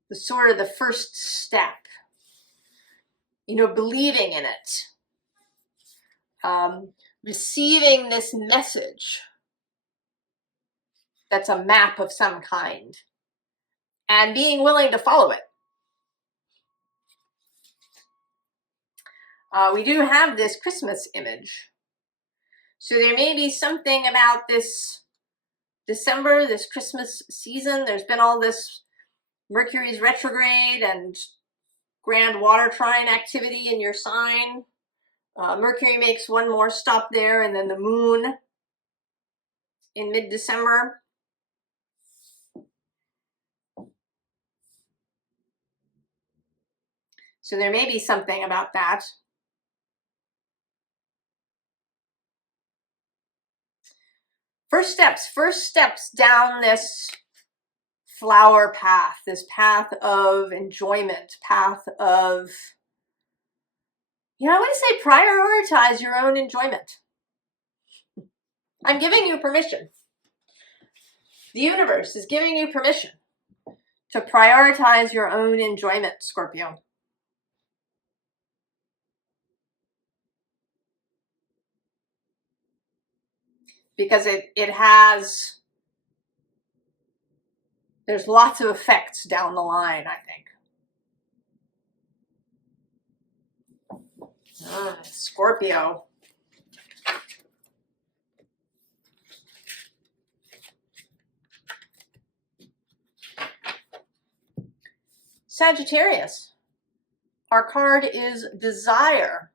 the first step. You know, believing in it. Receiving this message that's a map of some kind. And being willing to follow it. We do have this Christmas image. So there may be something about this December, this Christmas season. There's been all this Mercury's retrograde and grand water trine activity in your sign. Mercury makes one more stop there, and then the moon in mid-December. So there may be something about that. First steps down this flower path, this path of enjoyment, path of, you know, I want to say prioritize your own enjoyment. I'm giving you permission. The universe is giving you permission to prioritize your own enjoyment, Scorpio. Because there's lots of effects down the line, I think. Scorpio. Sagittarius. Our card is desire.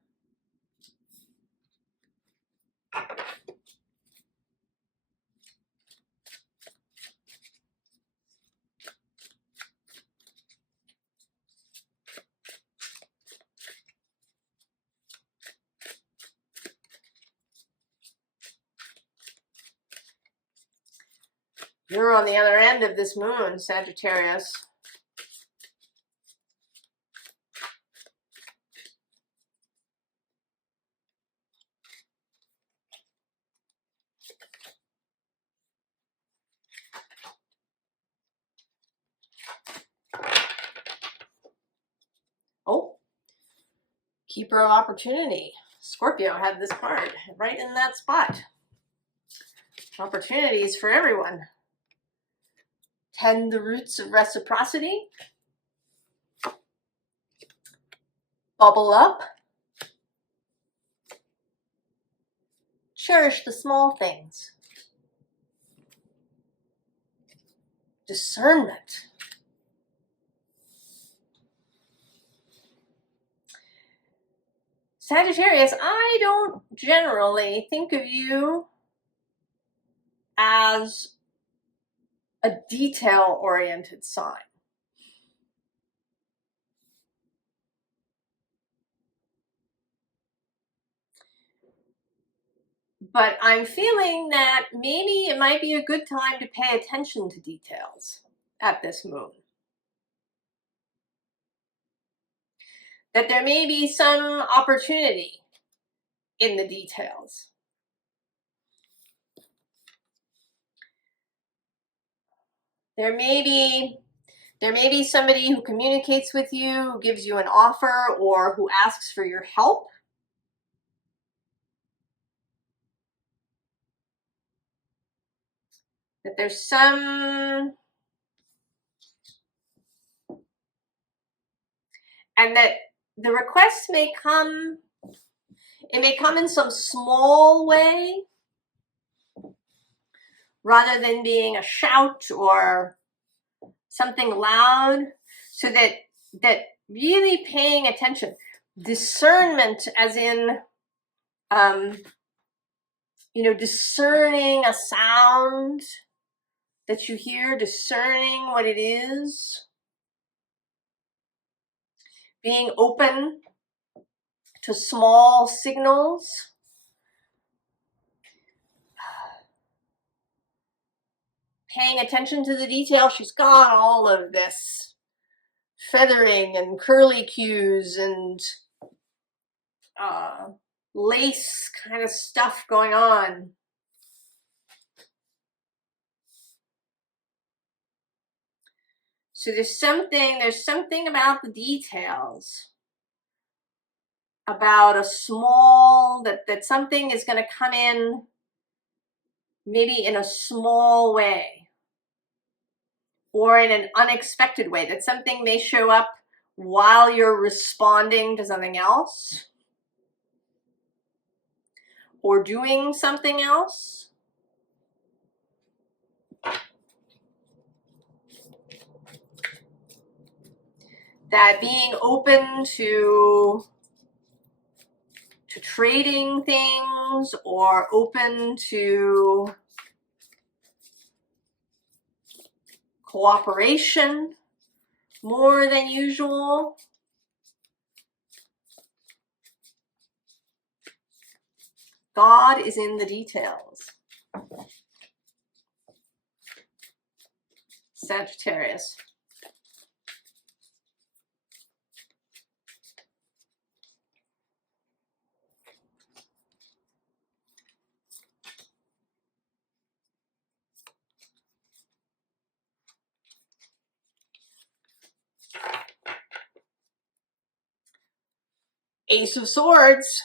You're on the other end of this moon, Sagittarius. Oh, Keeper of Opportunity. Scorpio had this card right in that spot. Opportunities for everyone. Tend the roots of reciprocity. Bubble up. Cherish the small things. Discernment. Sagittarius, I don't generally think of you as a detail-oriented sign. But I'm feeling that maybe it might be a good time to pay attention to details at this moon. That there may be some opportunity in the details. There may be somebody who communicates with you, who gives you an offer, or who asks for your help. That there's some, and that the request may come, it may come in some small way, rather than being a shout or something loud, so that really paying attention, discernment, as in, discerning a sound that you hear, discerning what it is, being open to small signals. Paying attention to the detail. She's got all of this feathering and curly cues and lace kind of stuff going on. So there's something about the details, about a small, that something is going to come in maybe in a small way or in an unexpected way, that something may show up while you're responding to something else or doing something else. That being open to trading things, or open to cooperation more than usual. God is in the details. Sagittarius. Ace of Swords.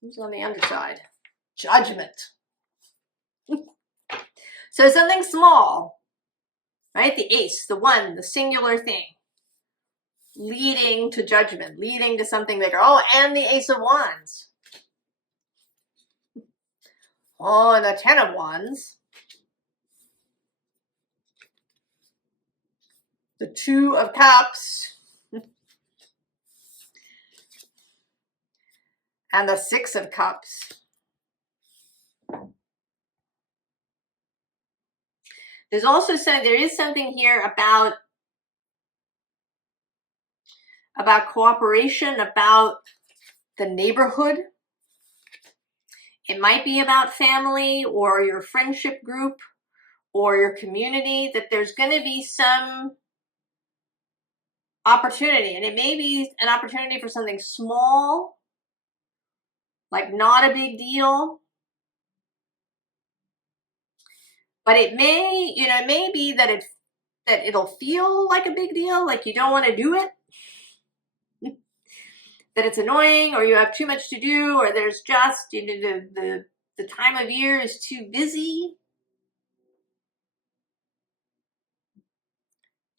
Who's on the underside? Judgment. So something small, right? The ace, the one, the singular thing, leading to judgment, leading to something bigger. Oh, and the Ace of Wands. Oh, and the Ten of Wands. The Two of Cups. And the Six of Cups. There is something here about cooperation, about the neighborhood. It might be about family or your friendship group or your community, that there's going to be some opportunity. And it may be an opportunity for something small, like not a big deal. But it may be that it'll feel like a big deal, like you don't want to do it. That it's annoying, or you have too much to do, or there's just, the time of year is too busy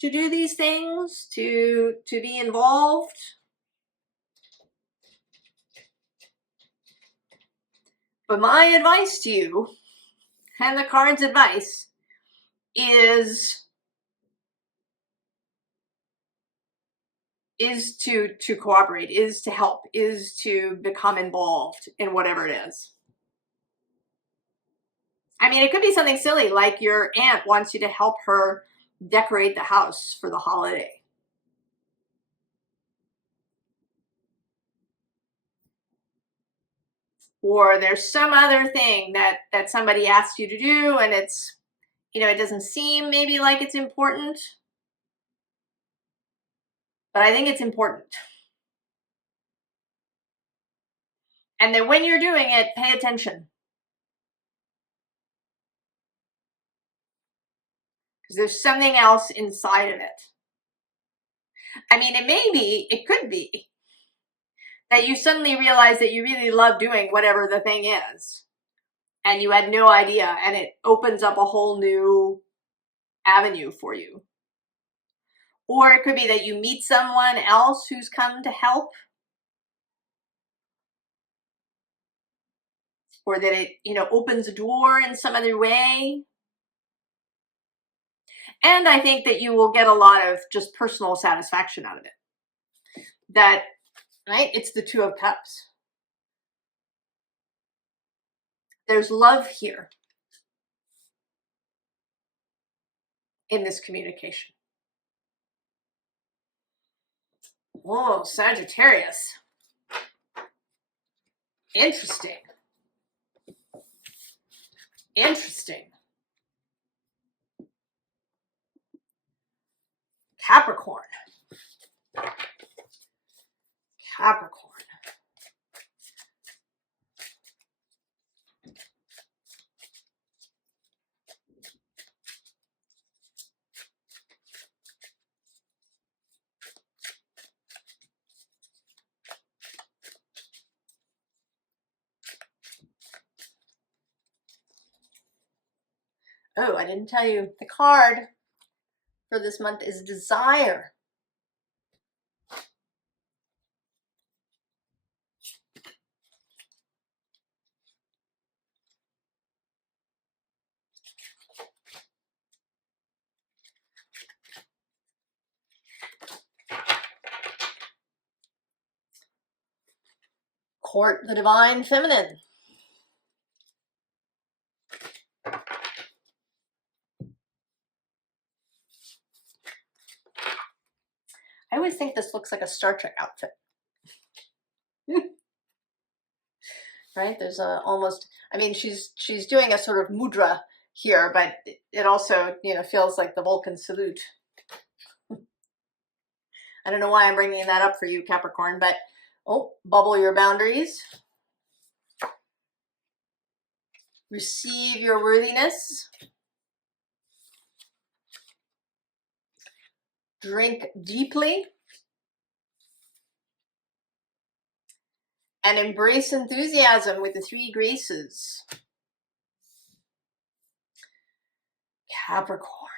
to do these things, to be involved. But my advice to you, and the card's advice, is to cooperate, is to help, is to become involved in whatever it is. I mean, it could be something silly, like your aunt wants you to help her decorate the house for the holiday. Or there's some other thing that somebody asks you to do, and it's, it doesn't seem maybe like it's important, but I think it's important. And then when you're doing it, pay attention. Because there's something else inside of it. I mean, it could be that you suddenly realize that you really love doing whatever the thing is, and you had no idea, and it opens up a whole new avenue for you. Or it could be that you meet someone else who's come to help, or that it, opens a door in some other way. And I think that you will get a lot of just personal satisfaction out of it. That, right? It's the Two of Cups. There's love here in this communication. Whoa, Sagittarius. Interesting. Interesting. Capricorn. Capricorn. Oh, I didn't tell you. The card for this month is Desire. Court the Divine Feminine. I always think this looks like a Star Trek outfit. Right? There's a almost, I mean, she's doing a sort of mudra here, but it also, feels like the Vulcan salute. I don't know why I'm bringing that up for you, Capricorn, but bubble your boundaries. Receive your worthiness. Drink deeply. And embrace enthusiasm with the 3 graces. Capricorn.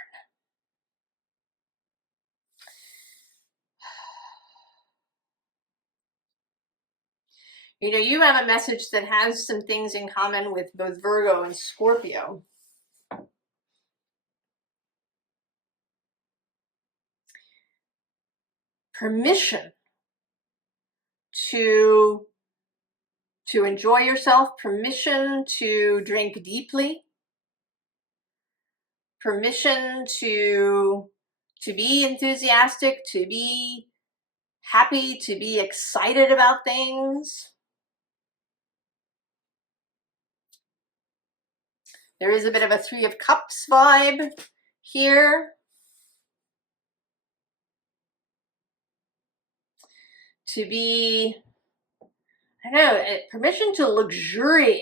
You have a message that has some things in common with both Virgo and Scorpio. Permission to enjoy yourself, permission to drink deeply, permission to be enthusiastic, to be happy, to be excited about things. There is a bit of a 3 of Cups vibe here. To be, I don't know, permission to luxuriate.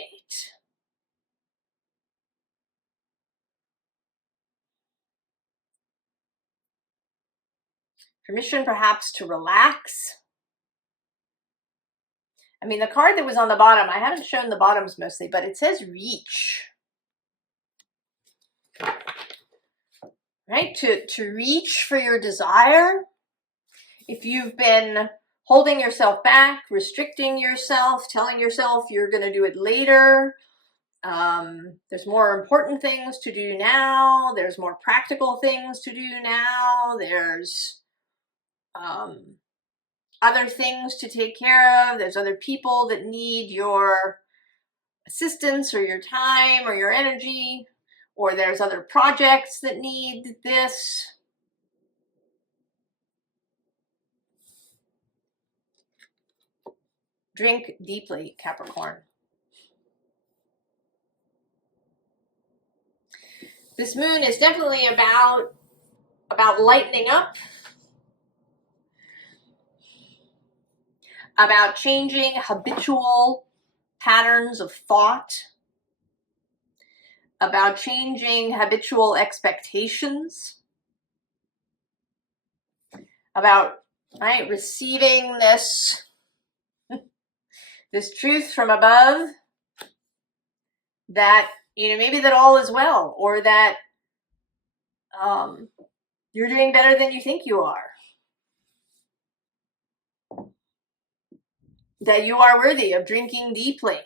Permission perhaps to relax. I mean, the card that was on the bottom, I haven't shown the bottoms mostly, but it says reach. Right? To reach for your desire. If you've been holding yourself back, restricting yourself, telling yourself you're going to do it later, there's more important things to do now. There's more practical things to do now. There's other things to take care of. There's other people that need your assistance or your time or your energy, or there's other projects that need this. Drink deeply, Capricorn. This moon is definitely about lightening up, about changing habitual patterns of thought, about changing habitual expectations, about, right, receiving this truth from above that, you know, maybe that all is well, or that you're doing better than you think you are, that you are worthy of drinking deeply.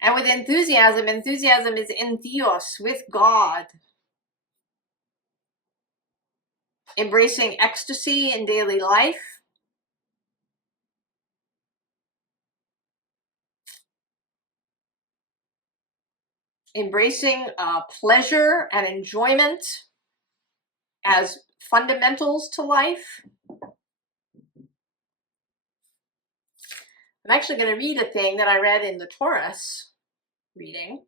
And with enthusiasm, enthusiasm is entheos, with God. Embracing ecstasy in daily life. Embracing pleasure and enjoyment as fundamentals to life. I'm actually going to read a thing that I read in the Taurus reading.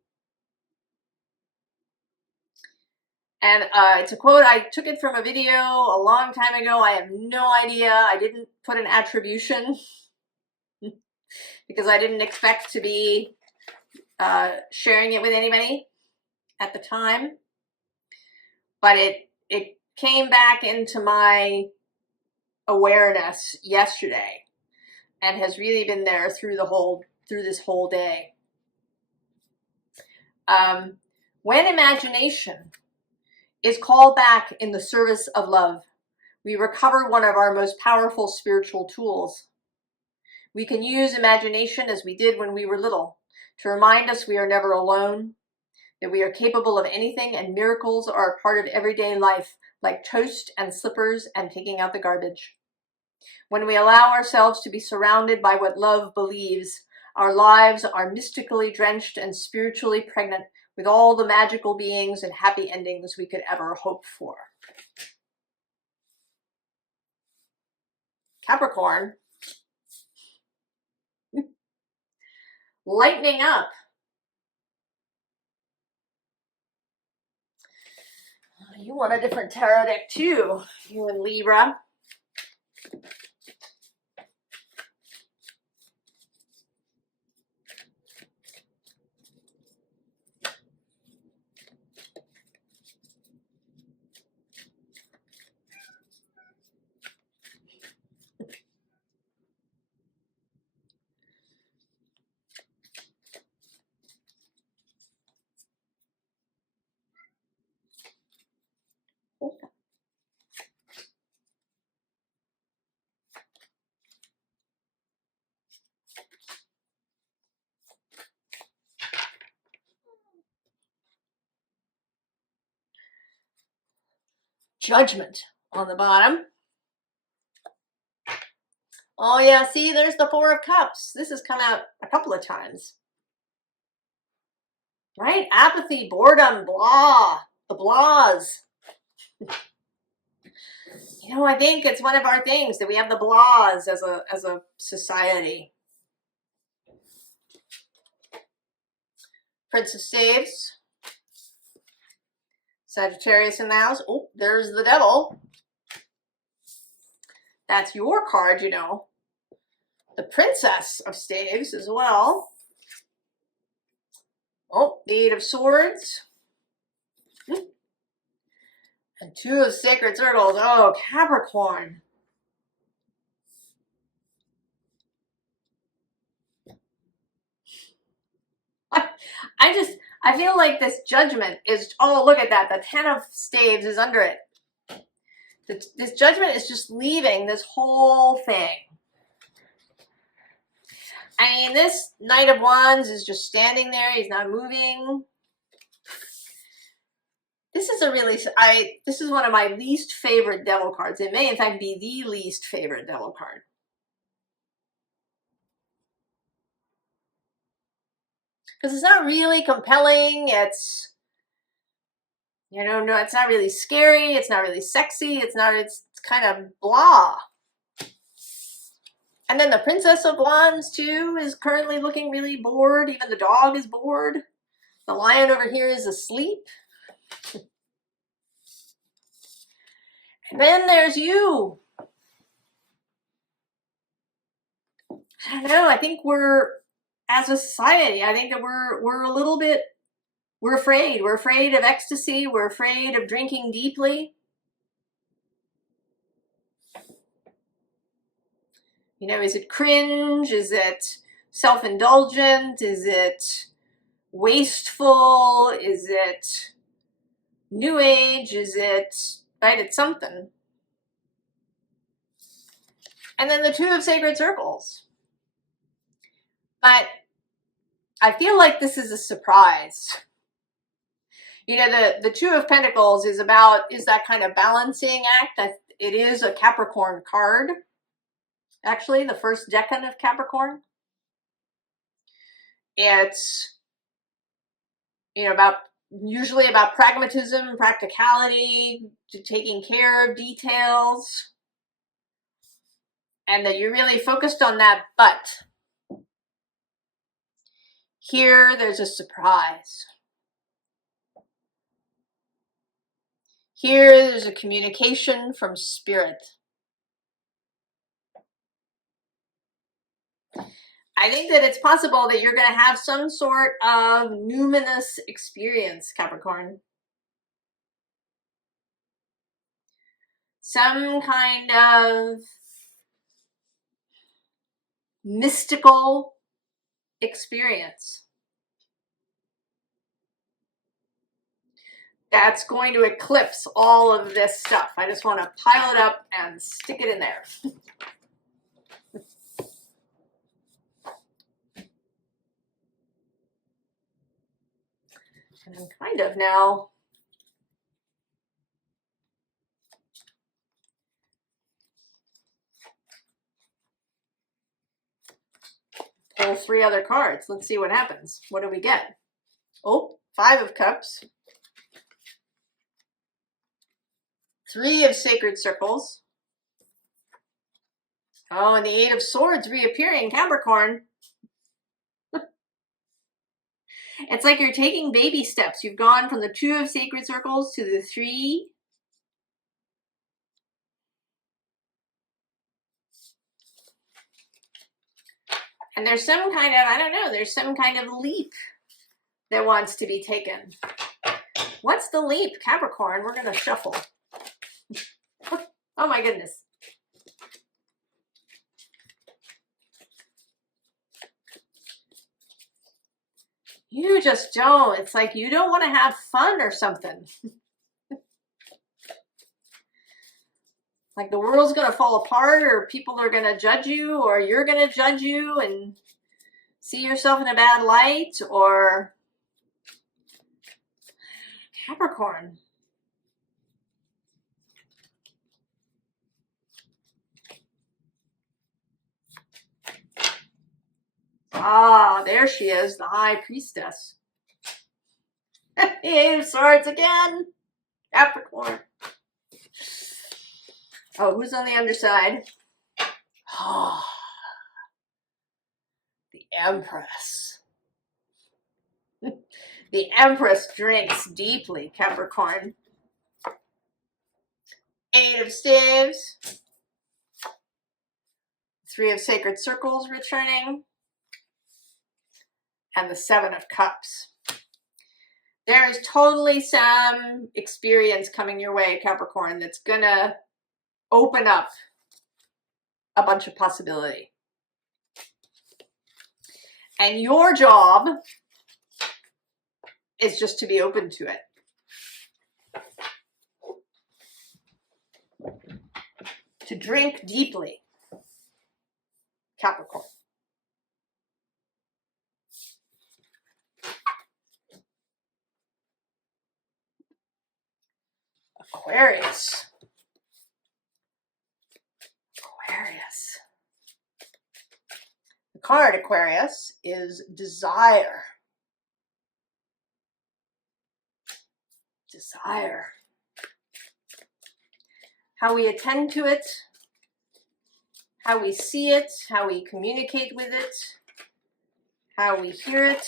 And it's a quote. I took it from a video a long time ago. I have no idea. I didn't put an attribution because I didn't expect to be sharing it with anybody at the time. But it came back into my awareness yesterday and has really been there through this whole day. When imagination is called back in the service of love, we recover one of our most powerful spiritual tools. We can use imagination as we did when we were little to remind us we are never alone, that we are capable of anything, and miracles are a part of everyday life, like toast and slippers and taking out the garbage. When we allow ourselves to be surrounded by what love believes, our lives are mystically drenched and spiritually pregnant with all the magical beings and happy endings we could ever hope for. Capricorn, lightening up. You want a different tarot deck too, you and Libra. Judgment on the bottom. Oh yeah, see, there's the Four of Cups. This has come out a couple of times. Right? Apathy, boredom, blah. The blahs. You know, I think it's one of our things that we have the blahs as a society. Prince of Staves. Sagittarius in the house. Oh, there's the devil. That's your card, you know. The Princess of Staves as well. Oh, the Eight of Swords. And Two of Sacred Circles. Oh, Capricorn. I feel like this Judgment is, oh, look at that. The Ten of Staves is under it. This Judgment is just leaving this whole thing. I mean, this Knight of Wands is just standing there. He's not moving. This is this is one of my least favorite devil cards. It may, in fact, be the least favorite devil card. Because it's not really compelling. It's, you know, no, it's not really scary. It's not really sexy. It's kind of blah. And then the Princess of Wands, too, is currently looking really bored. Even the dog is bored. The lion over here is asleep. And then there's you. I don't know. I think we're, as a society, I think that we're a little bit We're afraid. We're afraid of ecstasy. We're afraid of drinking deeply. You know, is it cringe? Is it self-indulgent? Is it wasteful? Is it new age? Is it, right? It's something. And then the Two of Sacred Circles. But I feel like this is a surprise. You know, the Two of Pentacles is that kind of balancing act. It is a Capricorn card. Actually, the first decan of Capricorn. It's, you know, usually about pragmatism, practicality, taking care of details. And that you're really focused on that, but here there's a surprise. Here there's a communication from spirit. I think that it's possible that you're going to have some sort of numinous experience, Capricorn. Some kind of mystical experience that's going to eclipse all of this stuff. I just want to pile it up and stick it in there. And I'm kind of now pull 3 other cards. Let's see what happens. What do we get? Oh, 5 of Cups. 3 of Sacred Circles. Oh, and the 8 of Swords reappearing, Capricorn. It's like you're taking baby steps. You've gone from the 2 of Sacred Circles to the 3. And there's some kind of, I don't know, there's some kind of leap that wants to be taken. What's the leap, Capricorn? We're going to shuffle. Oh my goodness. You just don't. It's like you don't want to have fun or something. Like the world's going to fall apart, or people are going to judge you, or you're going to judge you and see yourself in a bad light, or Capricorn. Ah, there she is, the High Priestess. The 8 of Swords again. Capricorn. Oh, who's on the underside? Oh, the Empress. The Empress drinks deeply, Capricorn. 8 of Staves. 3 of Sacred Circles returning. And the 7 of Cups. There is totally some experience coming your way, Capricorn, that's going to open up a bunch of possibility. And your job is just to be open to it. To drink deeply, Capricorn. Aquarius. Aquarius. The card Aquarius is desire. Desire. How we attend to it, how we see it, how we communicate with it, how we hear it.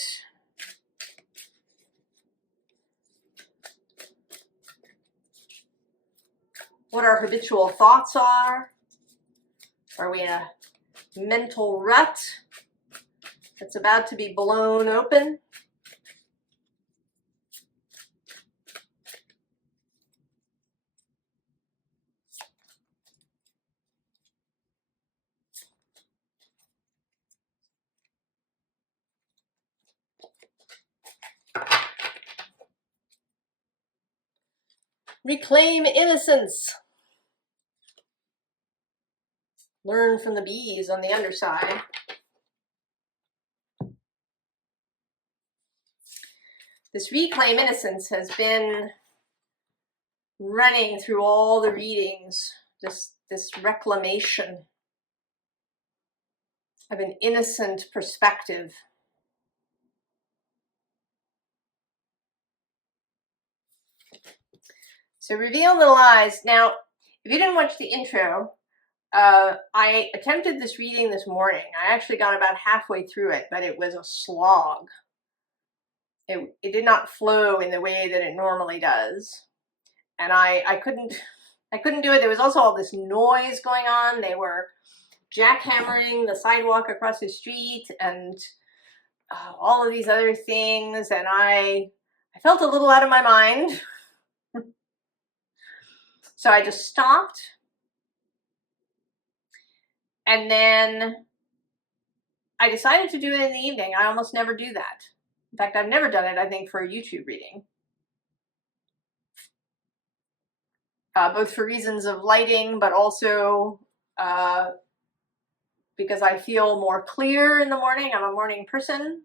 What our habitual thoughts are. Are we in a mental rut that's about to be blown open? Reclaim innocence. Learn from the bees on the underside. This reclaim innocence has been running through all the readings, this reclamation of an innocent perspective. So reveal the lies. Now, if you didn't watch the intro, I attempted this reading this morning. I actually got about halfway through it, but it was a slog. It did not flow in the way that it normally does. And I couldn't do it. There was also all this noise going on. They were jackhammering the sidewalk across the street and all of these other things. And I felt a little out of my mind. So I just stopped. And then I decided to do it in the evening. I almost never do that. In fact, I've never done it, I think, for a YouTube reading. Both for reasons of lighting, but also because I feel more clear in the morning. I'm a morning person.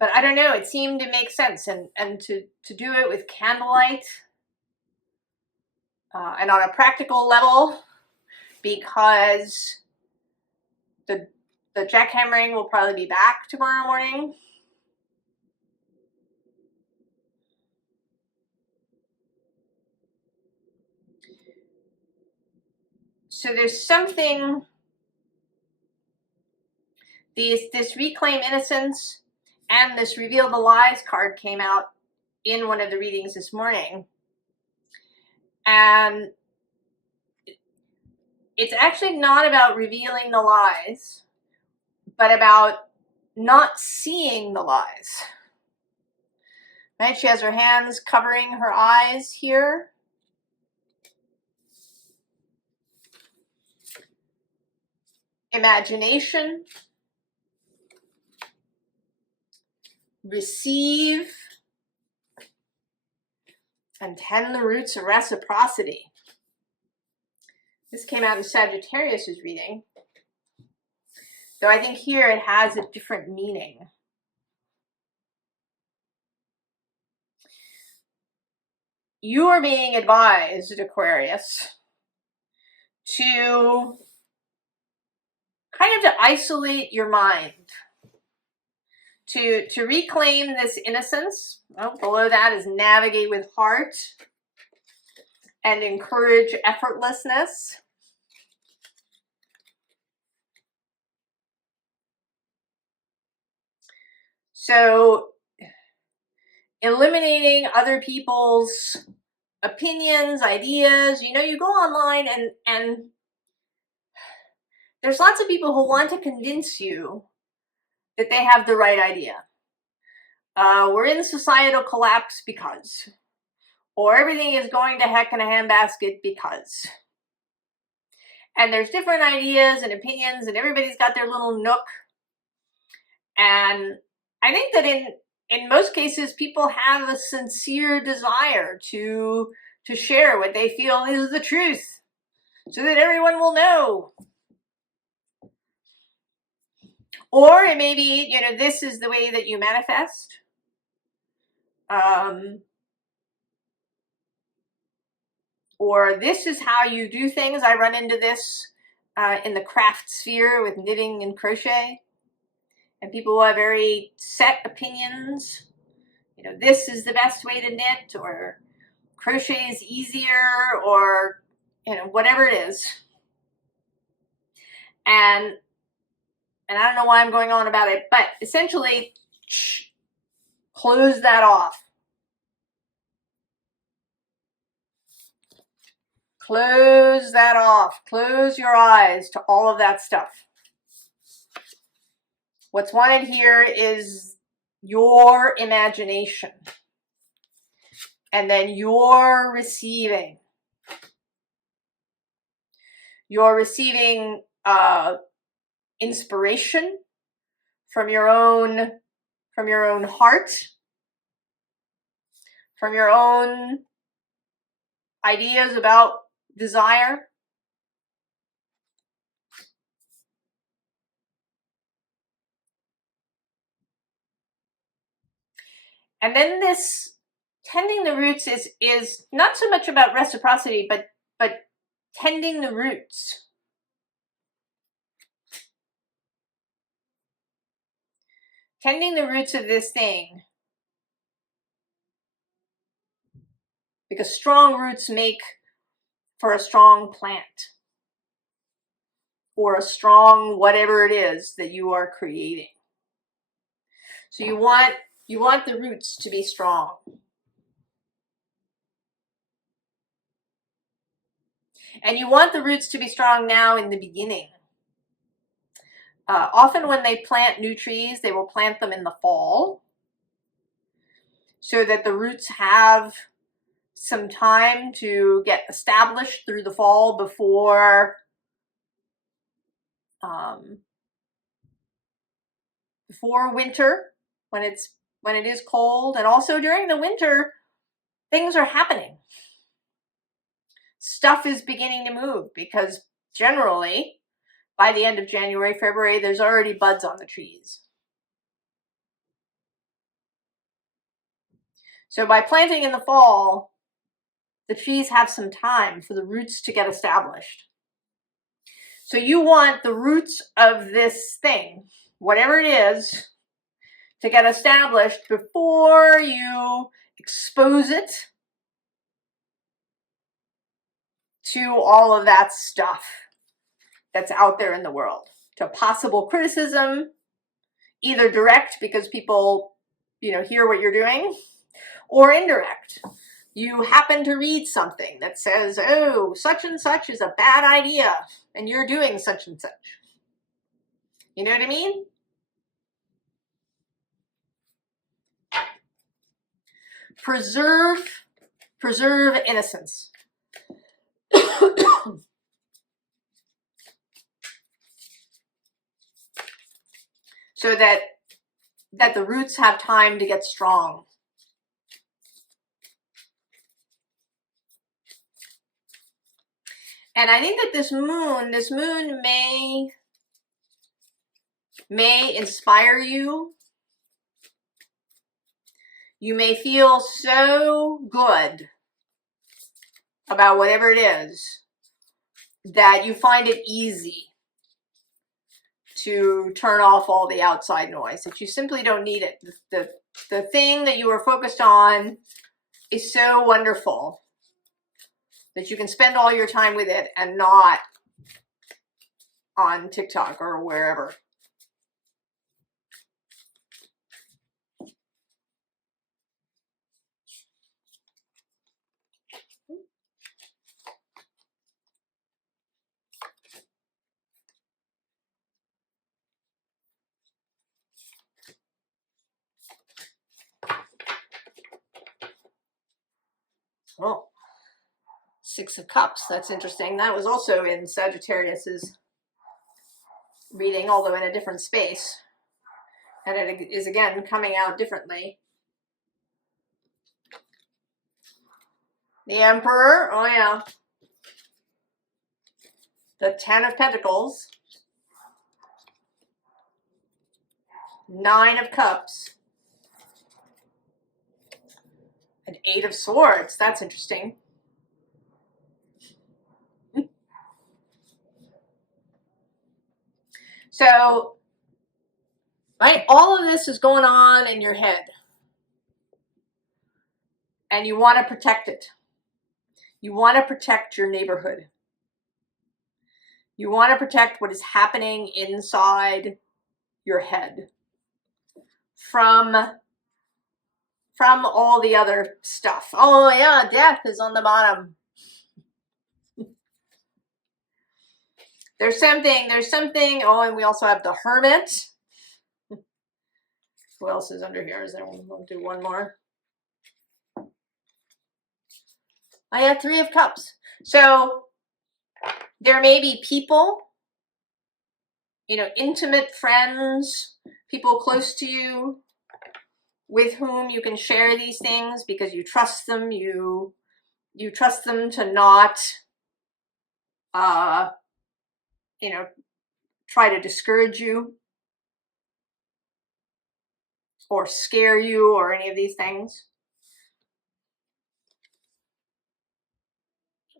But I don't know, it seemed to make sense. And to do it with candlelight and on a practical level, because the jackhammering will probably be back tomorrow morning. So there's something, this reclaim innocence and this reveal the lies card came out in one of the readings this morning. And it's actually not about revealing the lies, but about not seeing the lies. Right? She has her hands covering her eyes here. Imagination. Receive. And tend the roots of reciprocity. This came out in Sagittarius's reading. Though I think here it has a different meaning. You are being advised, Aquarius, to kind of to isolate your mind, to reclaim this innocence. Well, below that is navigate with heart and encourage effortlessness. So eliminating other people's opinions, ideas. You know, you go online and there's lots of people who want to convince you that they have the right idea. We're in societal collapse because, or everything is going to heck in a handbasket because. And there's different ideas and opinions and everybody's got their little nook. And I think that in most cases, people have a sincere desire to share what they feel is the truth so that everyone will know. Or it may be, you know, this is the way that you manifest. Or this is how you do things. I run into this in the craft sphere with knitting and crochet. And people who have very set opinions. You know, this is the best way to knit, or crochet is easier, or, you know, whatever it is. And I don't know why I'm going on about it, but essentially, close that off. Close that off. Close your eyes to all of that stuff. What's wanted here is your imagination. And then your receiving. You're receiving inspiration from your own heart, from your own ideas about desire. And then this tending the roots is not so much about reciprocity, but tending the roots. Tending the roots of this thing. Because strong roots make for a strong plant. Or a strong whatever it is that you are creating. So you want the roots to be strong. And you want the roots to be strong now in the beginning. Often when they plant new trees, they will plant them in the fall so that the roots have some time to get established through the fall before winter, when it is cold. And also during the winter, things are happening. Stuff is beginning to move because generally by the end of January, February, there's already buds on the trees. So by planting in the fall, the trees have some time for the roots to get established. So you want the roots of this thing, whatever it is, to get established before you expose it to all of that stuff that's out there in the world, to possible criticism, either direct because people, hear what you're doing, or indirect. You happen to read something that says, oh, such and such is a bad idea, and you're doing such and such. You know what I mean? Preserve innocence. So that the roots have time to get strong. And I think that this moon may inspire you. You may feel so good about whatever it is that you find it easy to turn off all the outside noise, that you simply don't need it. The thing that you are focused on is so wonderful that you can spend all your time with it and not on TikTok or wherever. Oh, Six of Cups. That's interesting. That was also in Sagittarius's reading, although in a different space. And it is again coming out differently. The Emperor. Oh, yeah. The Ten of Pentacles. Nine of Cups. An Eight of Swords. That's interesting. So, right, all of this is going on in your head. And you want to protect it. You want to protect your neighborhood. You want to protect what is happening inside your head from all the other stuff. Oh yeah, death is on the bottom. There's something. Oh, and we also have the Hermit. Who else is under here? Is there one? We'll do one more. I have Three of Cups. So there may be people, intimate friends, people close to you, with whom you can share these things because you trust them. You trust them to not, you know, try to discourage you or scare you or any of these things.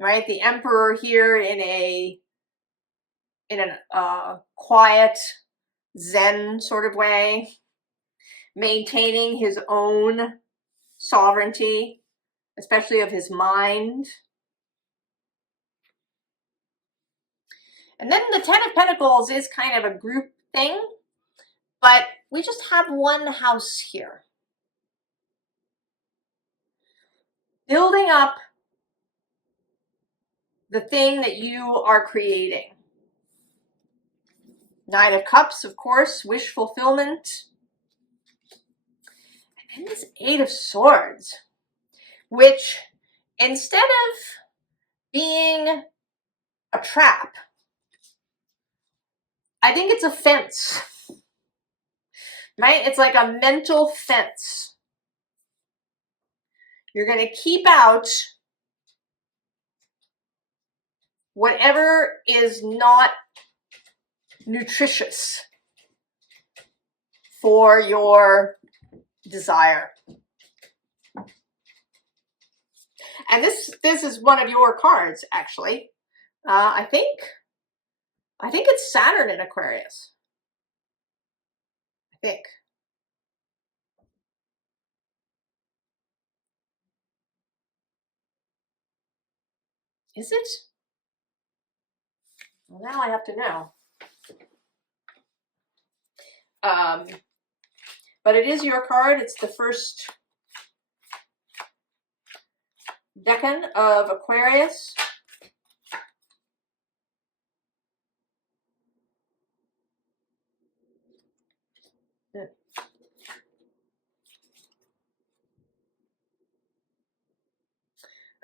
Right? The Emperor here in a quiet Zen sort of way, maintaining his own sovereignty, especially of his mind. And then the Ten of Pentacles is kind of a group thing, but we just have one house here. Building up the thing that you are creating. Nine of Cups, of course, wish fulfillment. And this Eight of Swords, which instead of being a trap, I think it's a fence, right? It's like a mental fence. You're going to keep out whatever is not nutritious for your desire. And this is one of your cards, actually. I think it's Saturn in Aquarius. I think. Is it? Well, now I have to know. But it is your card. It's the first decan of Aquarius.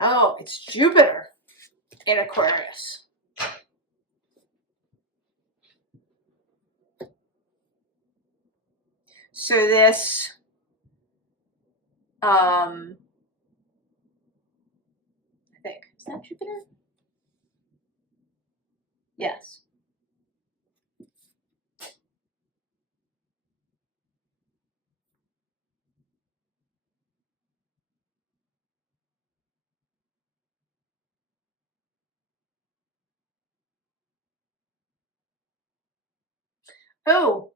Oh, it's Jupiter in Aquarius. So this I think, is that Jupiter? Yes. Oh,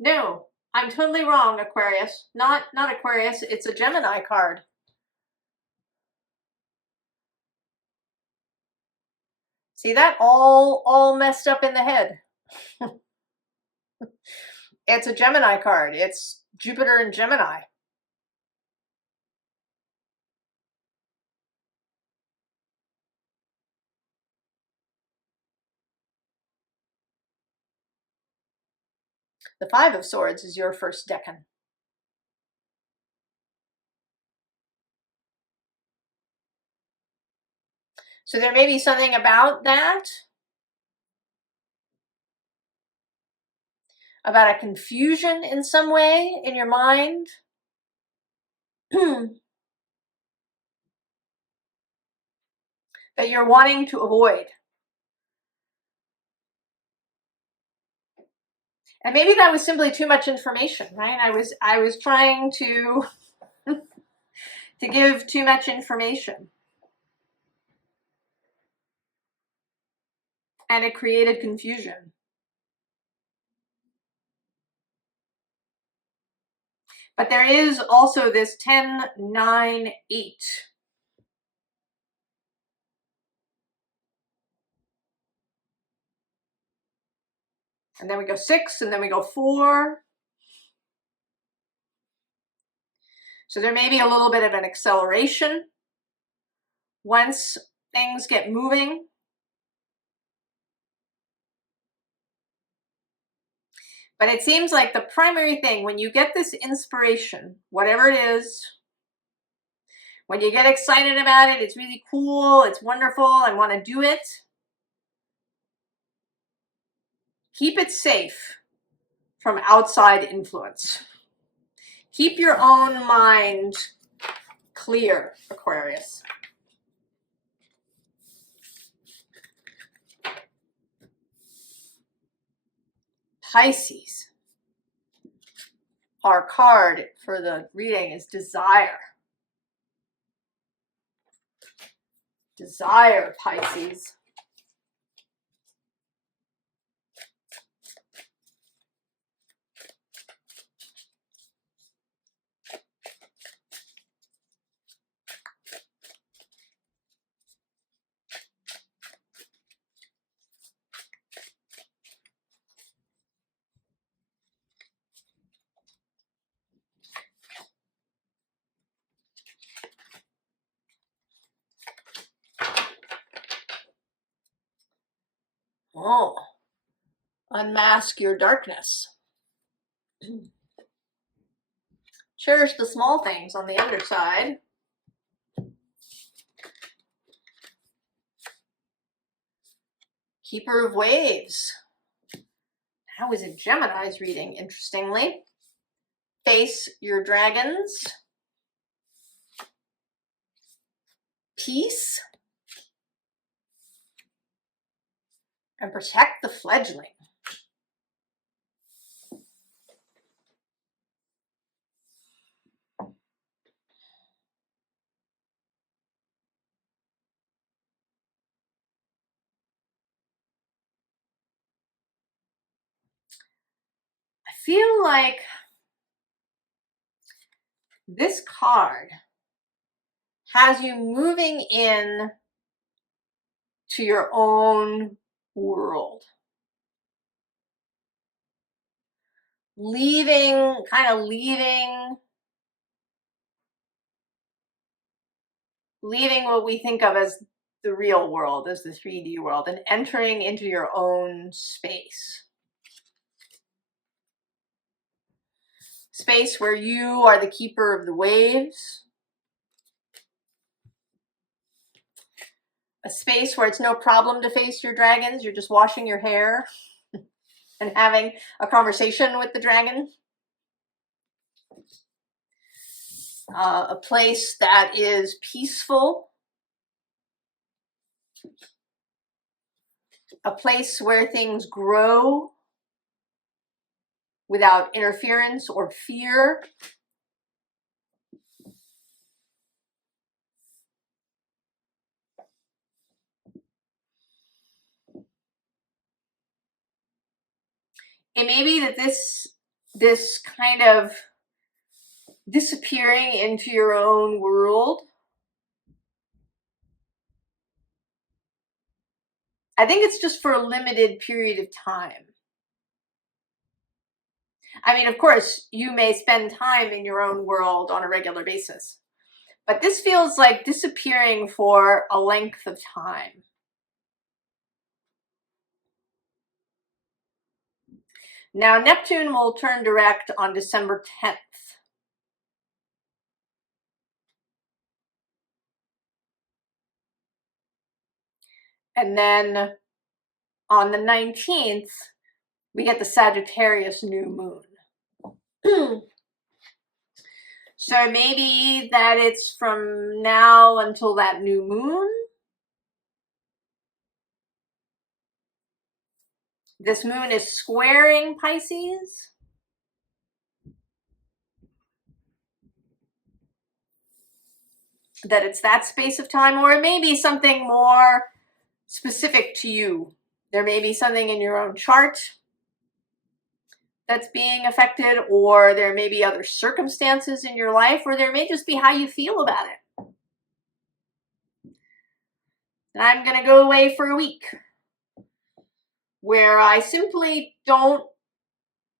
no, I'm totally wrong, Aquarius. Not Aquarius, it's a Gemini card. See that? All messed up in the head. It's a Gemini card. It's Jupiter and Gemini. The Five of Swords is your first decan. So there may be something about that, about a confusion in some way in your mind. That you're wanting to avoid. And maybe that was simply too much information, right? I was trying to to give too much information. And it created confusion. But there is also this 10, 9, 8. And then we go 6, and then we go 4. So there may be a little bit of an acceleration once things get moving. But it seems like the primary thing, when you get this inspiration, whatever it is, when you get excited about it, it's really cool, it's wonderful, I want to do it. Keep it safe from outside influence. Keep your own mind clear, Aquarius. Pisces. Our card for the reading is desire. Desire, Pisces. Oh, unmask your darkness. Cherish the small things on the underside. Keeper of waves. How is it Gemini's reading, interestingly? Face your dragons. Peace. And protect the fledgling. I feel like this card has you moving in to your own world. Leaving what we think of as the real world, as the 3D world, and entering into your own space. Space where you are the keeper of the waves. A space where it's no problem to face your dragons. You're just washing your hair and having a conversation with the dragon. A place that is peaceful. A place where things grow without interference or fear. It may be that this kind of disappearing into your own world, I think it's just for a limited period of time. I mean, of course, you may spend time in your own world on a regular basis, but this feels like disappearing for a length of time. Now, Neptune will turn direct on December 10th. And then on the 19th, we get the Sagittarius new moon. So maybe that it's from now until that new moon. This moon is squaring Pisces. That it's that space of time, or it may be something more specific to you. There may be something in your own chart that's being affected, or there may be other circumstances in your life, or there may just be how you feel about it. And I'm going to go away for a week where I simply don't,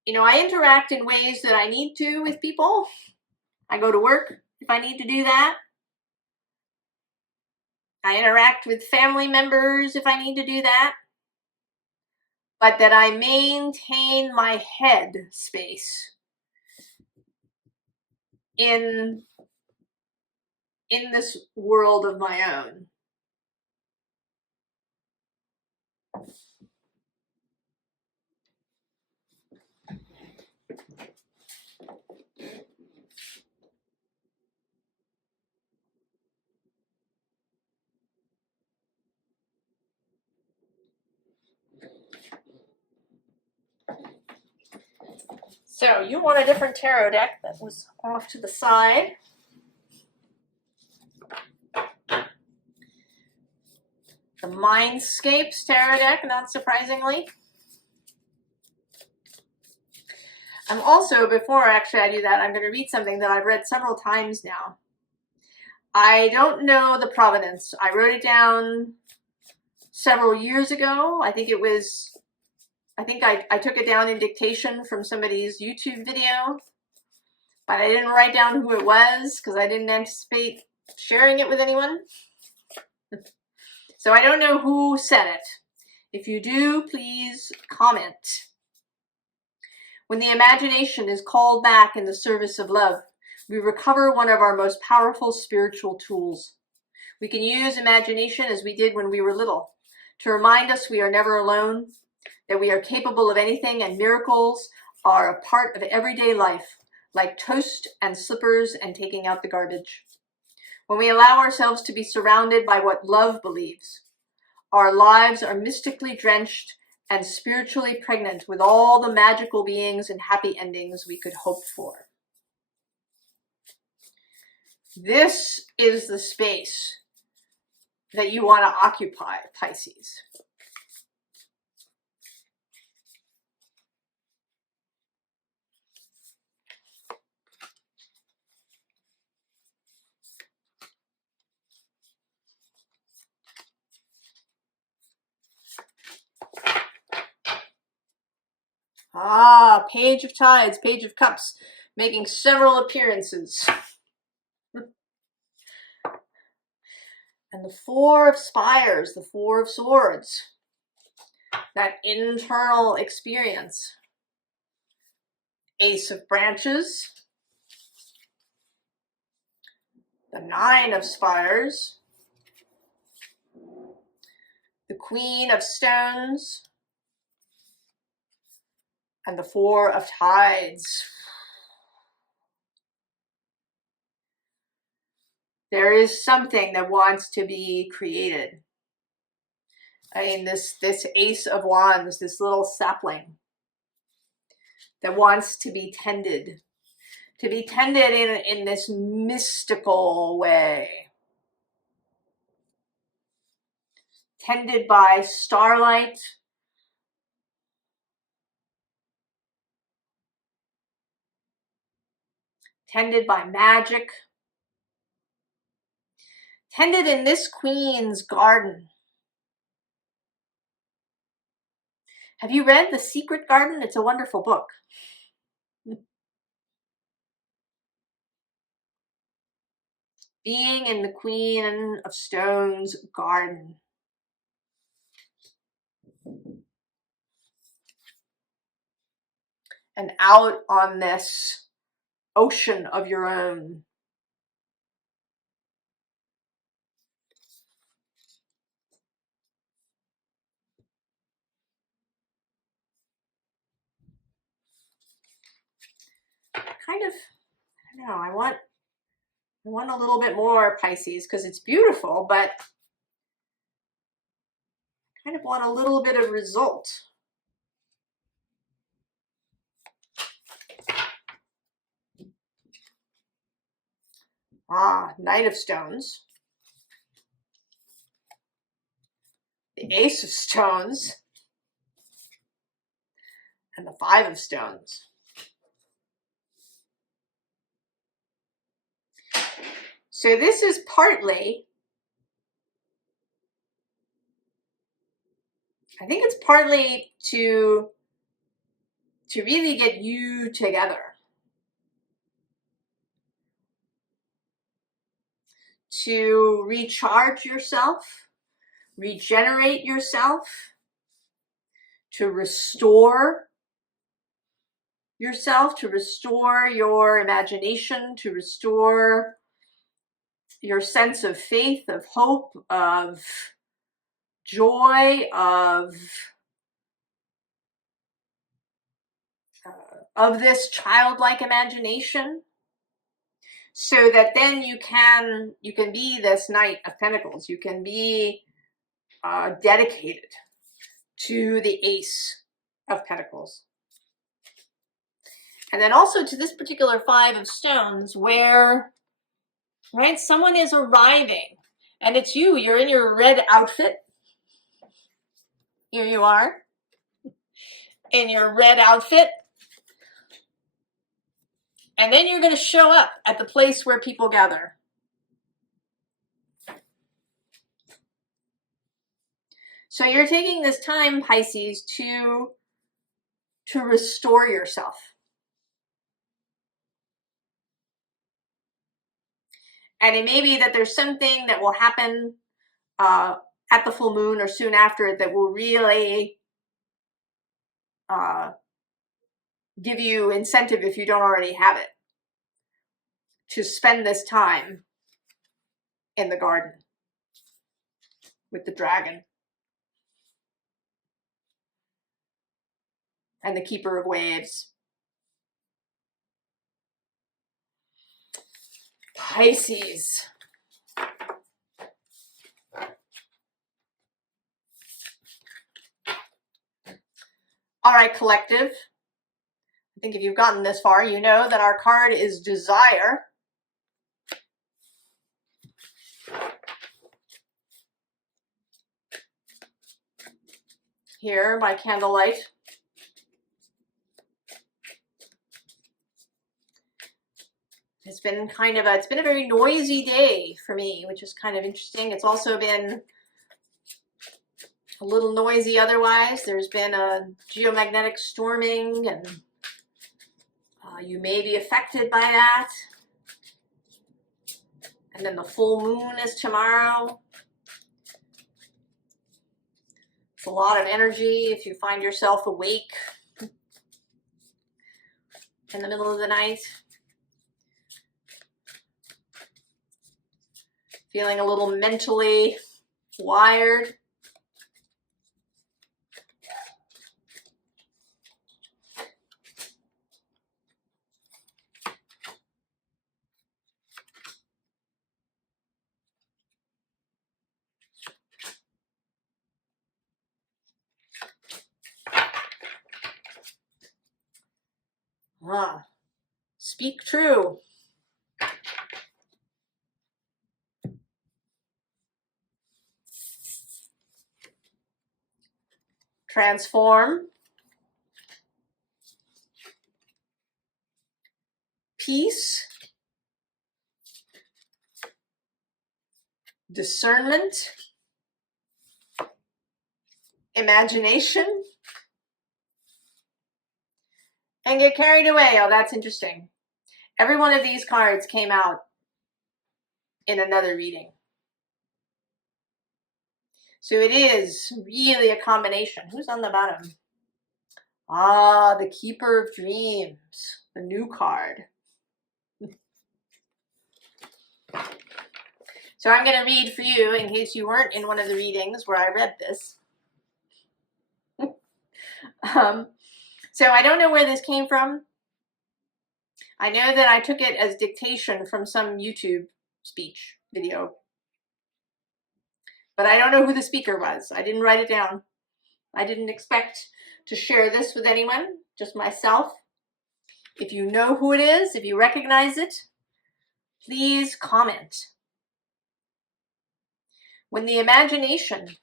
I interact in ways that I need to with people. I go to work if I need to do that. I interact with family members if I need to do that. But that I maintain my head space in this world of my own. So you want a different tarot deck that was off to the side. The Mindscapes tarot deck, not surprisingly. I'm also, before actually I do that, I'm going to read something that I've read several times now. I don't know the provenance. I wrote it down several years ago. I think I took it down in dictation from somebody's YouTube video, but I didn't write down who it was because I didn't anticipate sharing it with anyone. So I don't know who said it. If you do, please comment. When the imagination is called back in the service of love, we recover one of our most powerful spiritual tools. We can use imagination as we did when we were little, to remind us we are never alone, that we are capable of anything, and miracles are a part of everyday life, like toast and slippers and taking out the garbage. When we allow ourselves to be surrounded by what love believes, our lives are mystically drenched and spiritually pregnant with all the magical beings and happy endings we could hope for. This is the space that you want to occupy, Pisces. Ah, Page of Tides, Page of Cups, making several appearances. And the Four of Spires, the Four of Swords, that internal experience. Ace of Branches, the Nine of Spires, the Queen of Stones, and the Four of Tides. There is something that wants to be created. I mean, this Ace of Wands, this little sapling that wants to be tended in this mystical way. Tended by starlight, tended by magic, tended in this queen's garden. Have you read The Secret Garden? It's a wonderful book. Being in the Queen of Stones garden. And out on this ocean of your own. Kind of, I don't know, I want a little bit more, Pisces, because it's beautiful, but I kind of want a little bit of result. Ah, Knight of Stones. The Ace of Stones. And the Five of Stones. So this is partly, I think it's partly to really get you together. To recharge yourself, regenerate yourself, to restore yourself, to restore your imagination, to restore your sense of faith, of hope, of joy, of this childlike imagination, so that then you can be this Knight of Pentacles. You can be dedicated to the Ace of Pentacles. And then also to this particular Five of Stones where, right, someone is arriving and it's you. You're in your red outfit. Here you are in your red outfit. And then you're going to show up at the place where people gather. So you're taking this time, Pisces, to restore yourself. And it may be that there's something that will happen at the full moon or soon after it that will really give you incentive, if you don't already have it, to spend this time in the garden with the dragon and the keeper of waves. Pisces. All right, collective. I think if you've gotten this far, you know that our card is desire. Here by candlelight. It's been a very noisy day for me, which is kind of interesting. It's also been a little noisy otherwise. There's been a geomagnetic storming, and you may be affected by that. And then the full moon is tomorrow. It's a lot of energy if you find yourself awake in the middle of the night. Feeling a little mentally wired. Speak true. Transform. Peace. Discernment. Imagination. And get carried away. Oh, that's interesting. Every one of these cards came out in another reading. So it is really a combination. Who's on the bottom? Ah, the Keeper of Dreams, the new card. So I'm going to read for you in case you weren't in one of the readings where I read this. So I don't know where this came from. I know that I took it as dictation from some YouTube speech video. But I don't know who the speaker was. I didn't write it down. I didn't expect to share this with anyone, just myself. If you know who it is, if you recognize it, please comment. When the imagination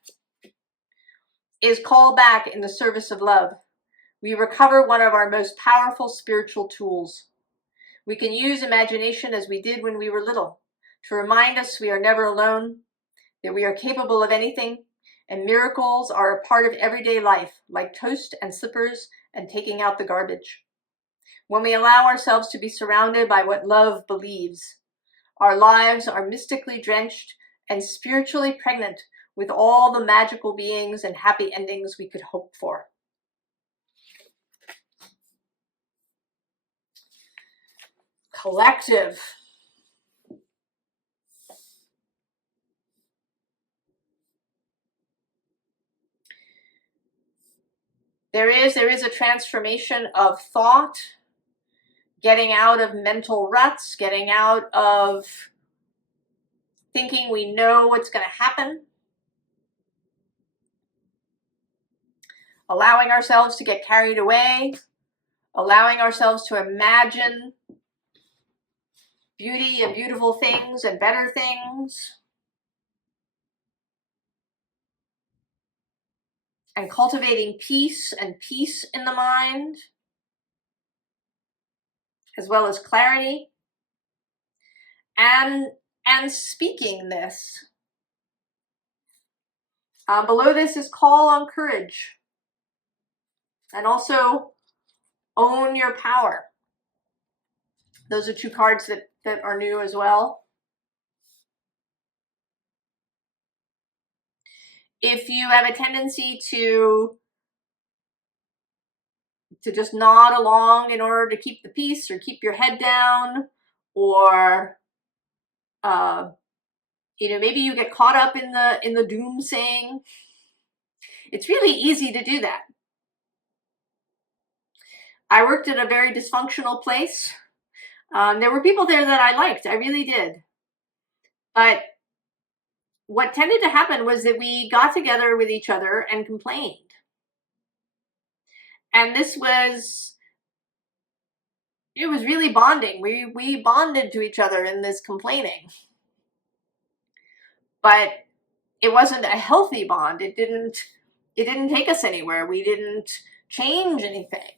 is called back in the service of love, we recover one of our most powerful spiritual tools. We can use imagination as we did when we were little, to remind us we are never alone, that we are capable of anything, and miracles are a part of everyday life, like toast and slippers and taking out the garbage. When we allow ourselves to be surrounded by what love believes, our lives are mystically drenched and spiritually pregnant with all the magical beings and happy endings we could hope for. Collective. There is a transformation of thought, getting out of mental ruts, getting out of thinking we know what's going to happen, allowing ourselves to get carried away, allowing ourselves to imagine beauty and beautiful things and better things, and cultivating peace and peace in the mind, as well as clarity, and speaking this. Below this is call on courage, and also own your power. Those are two cards that are new as well. If you have a tendency to just nod along in order to keep the peace or keep your head down, or maybe you get caught up in the doom saying, it's really easy to do that. I worked at a very dysfunctional place. There were people there that I liked. I really did. But what tended to happen was that we got together with each other and complained. And it was really bonding. We bonded to each other in this complaining. But it wasn't a healthy bond. It didn't take us anywhere. We didn't change anything.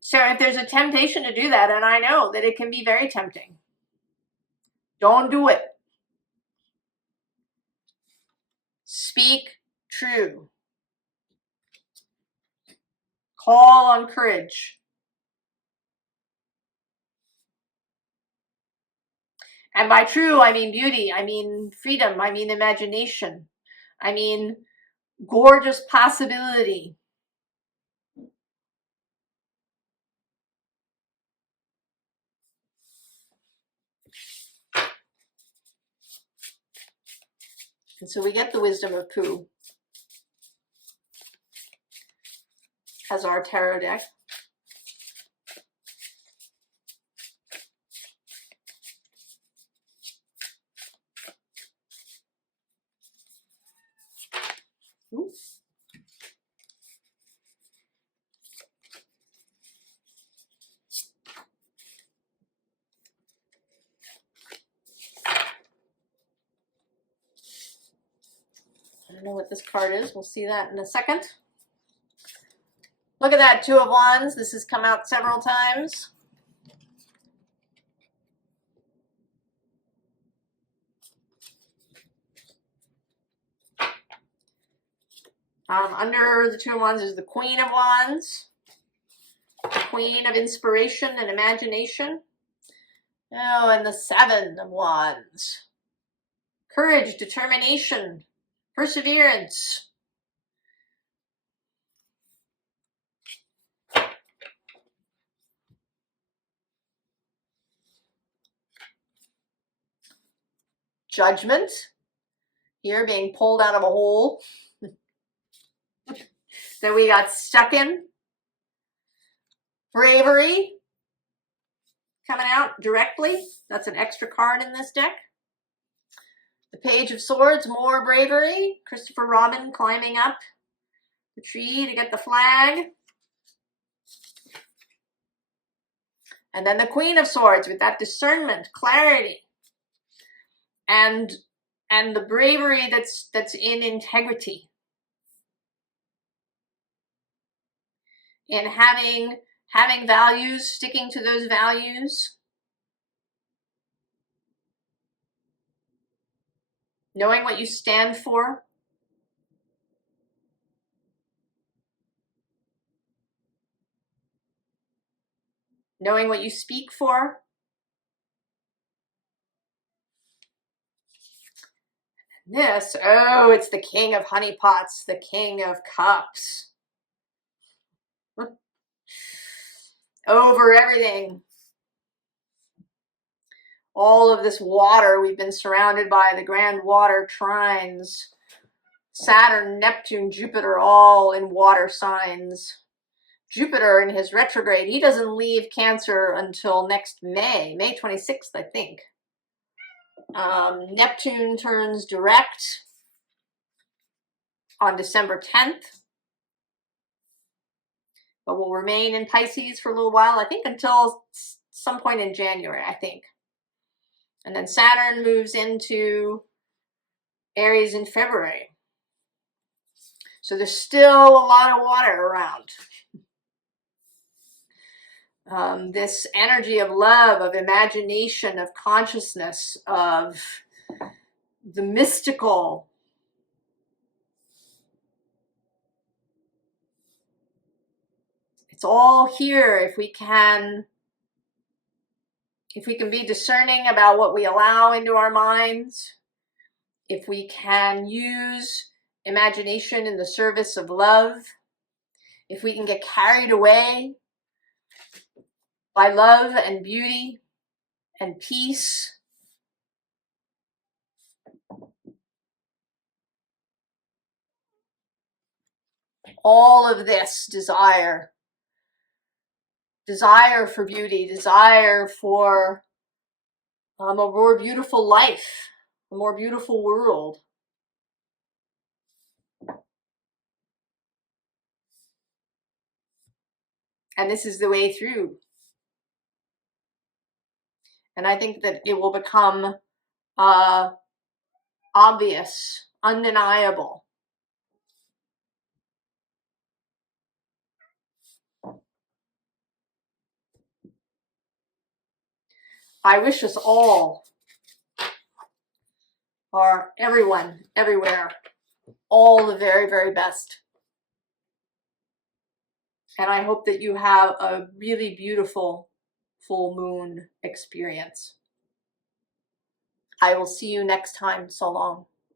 So if there's a temptation to do that, and I know that it can be very tempting, don't do it. Speak true. Call on courage. And by true, I mean beauty, I mean freedom, I mean imagination, I mean gorgeous possibility. And so we get the wisdom of Pooh as our tarot deck. Ooh. I don't know what this card is. We'll see that in a second. Look at that, Two of Wands. This has come out several times. Under the Two of Wands is the Queen of Wands, the Queen of Inspiration and Imagination. Oh, and the Seven of Wands. Courage, determination, perseverance. Judgment, here being pulled out of a hole that we got stuck in. Bravery, coming out directly. That's an extra card in this deck. The Page of Swords, more bravery. Christopher Robin climbing up the tree to get the flag. And then the Queen of Swords with that discernment, clarity, and the bravery that's in integrity, in having values, sticking to those values, knowing what you stand for, knowing what you speak for. This, oh, it's the King of Honeypots, the King of Cups. Over everything. All of this water, we've been surrounded by the grand water trines. Saturn, Neptune, Jupiter, all in water signs. Jupiter in his retrograde, he doesn't leave Cancer until next May 26th, I think. Neptune turns direct. on December 10th, but will remain in Pisces for a little while, I think until some point in January, I think. And then Saturn moves into Aries in February. So there's still a lot of water around. This energy of love, of imagination, of consciousness, of the mystical. It's all here if we can be discerning about what we allow into our minds, if we can use imagination in the service of love, if we can get carried away by love and beauty and peace. All of this desire for beauty, desire for a more beautiful life, a more beautiful world. And this is the way through. And I think that it will become obvious, undeniable. I wish us all, or everyone, everywhere, all the very, very best. And I hope that you have a really beautiful full moon experience. I will see you next time. So long.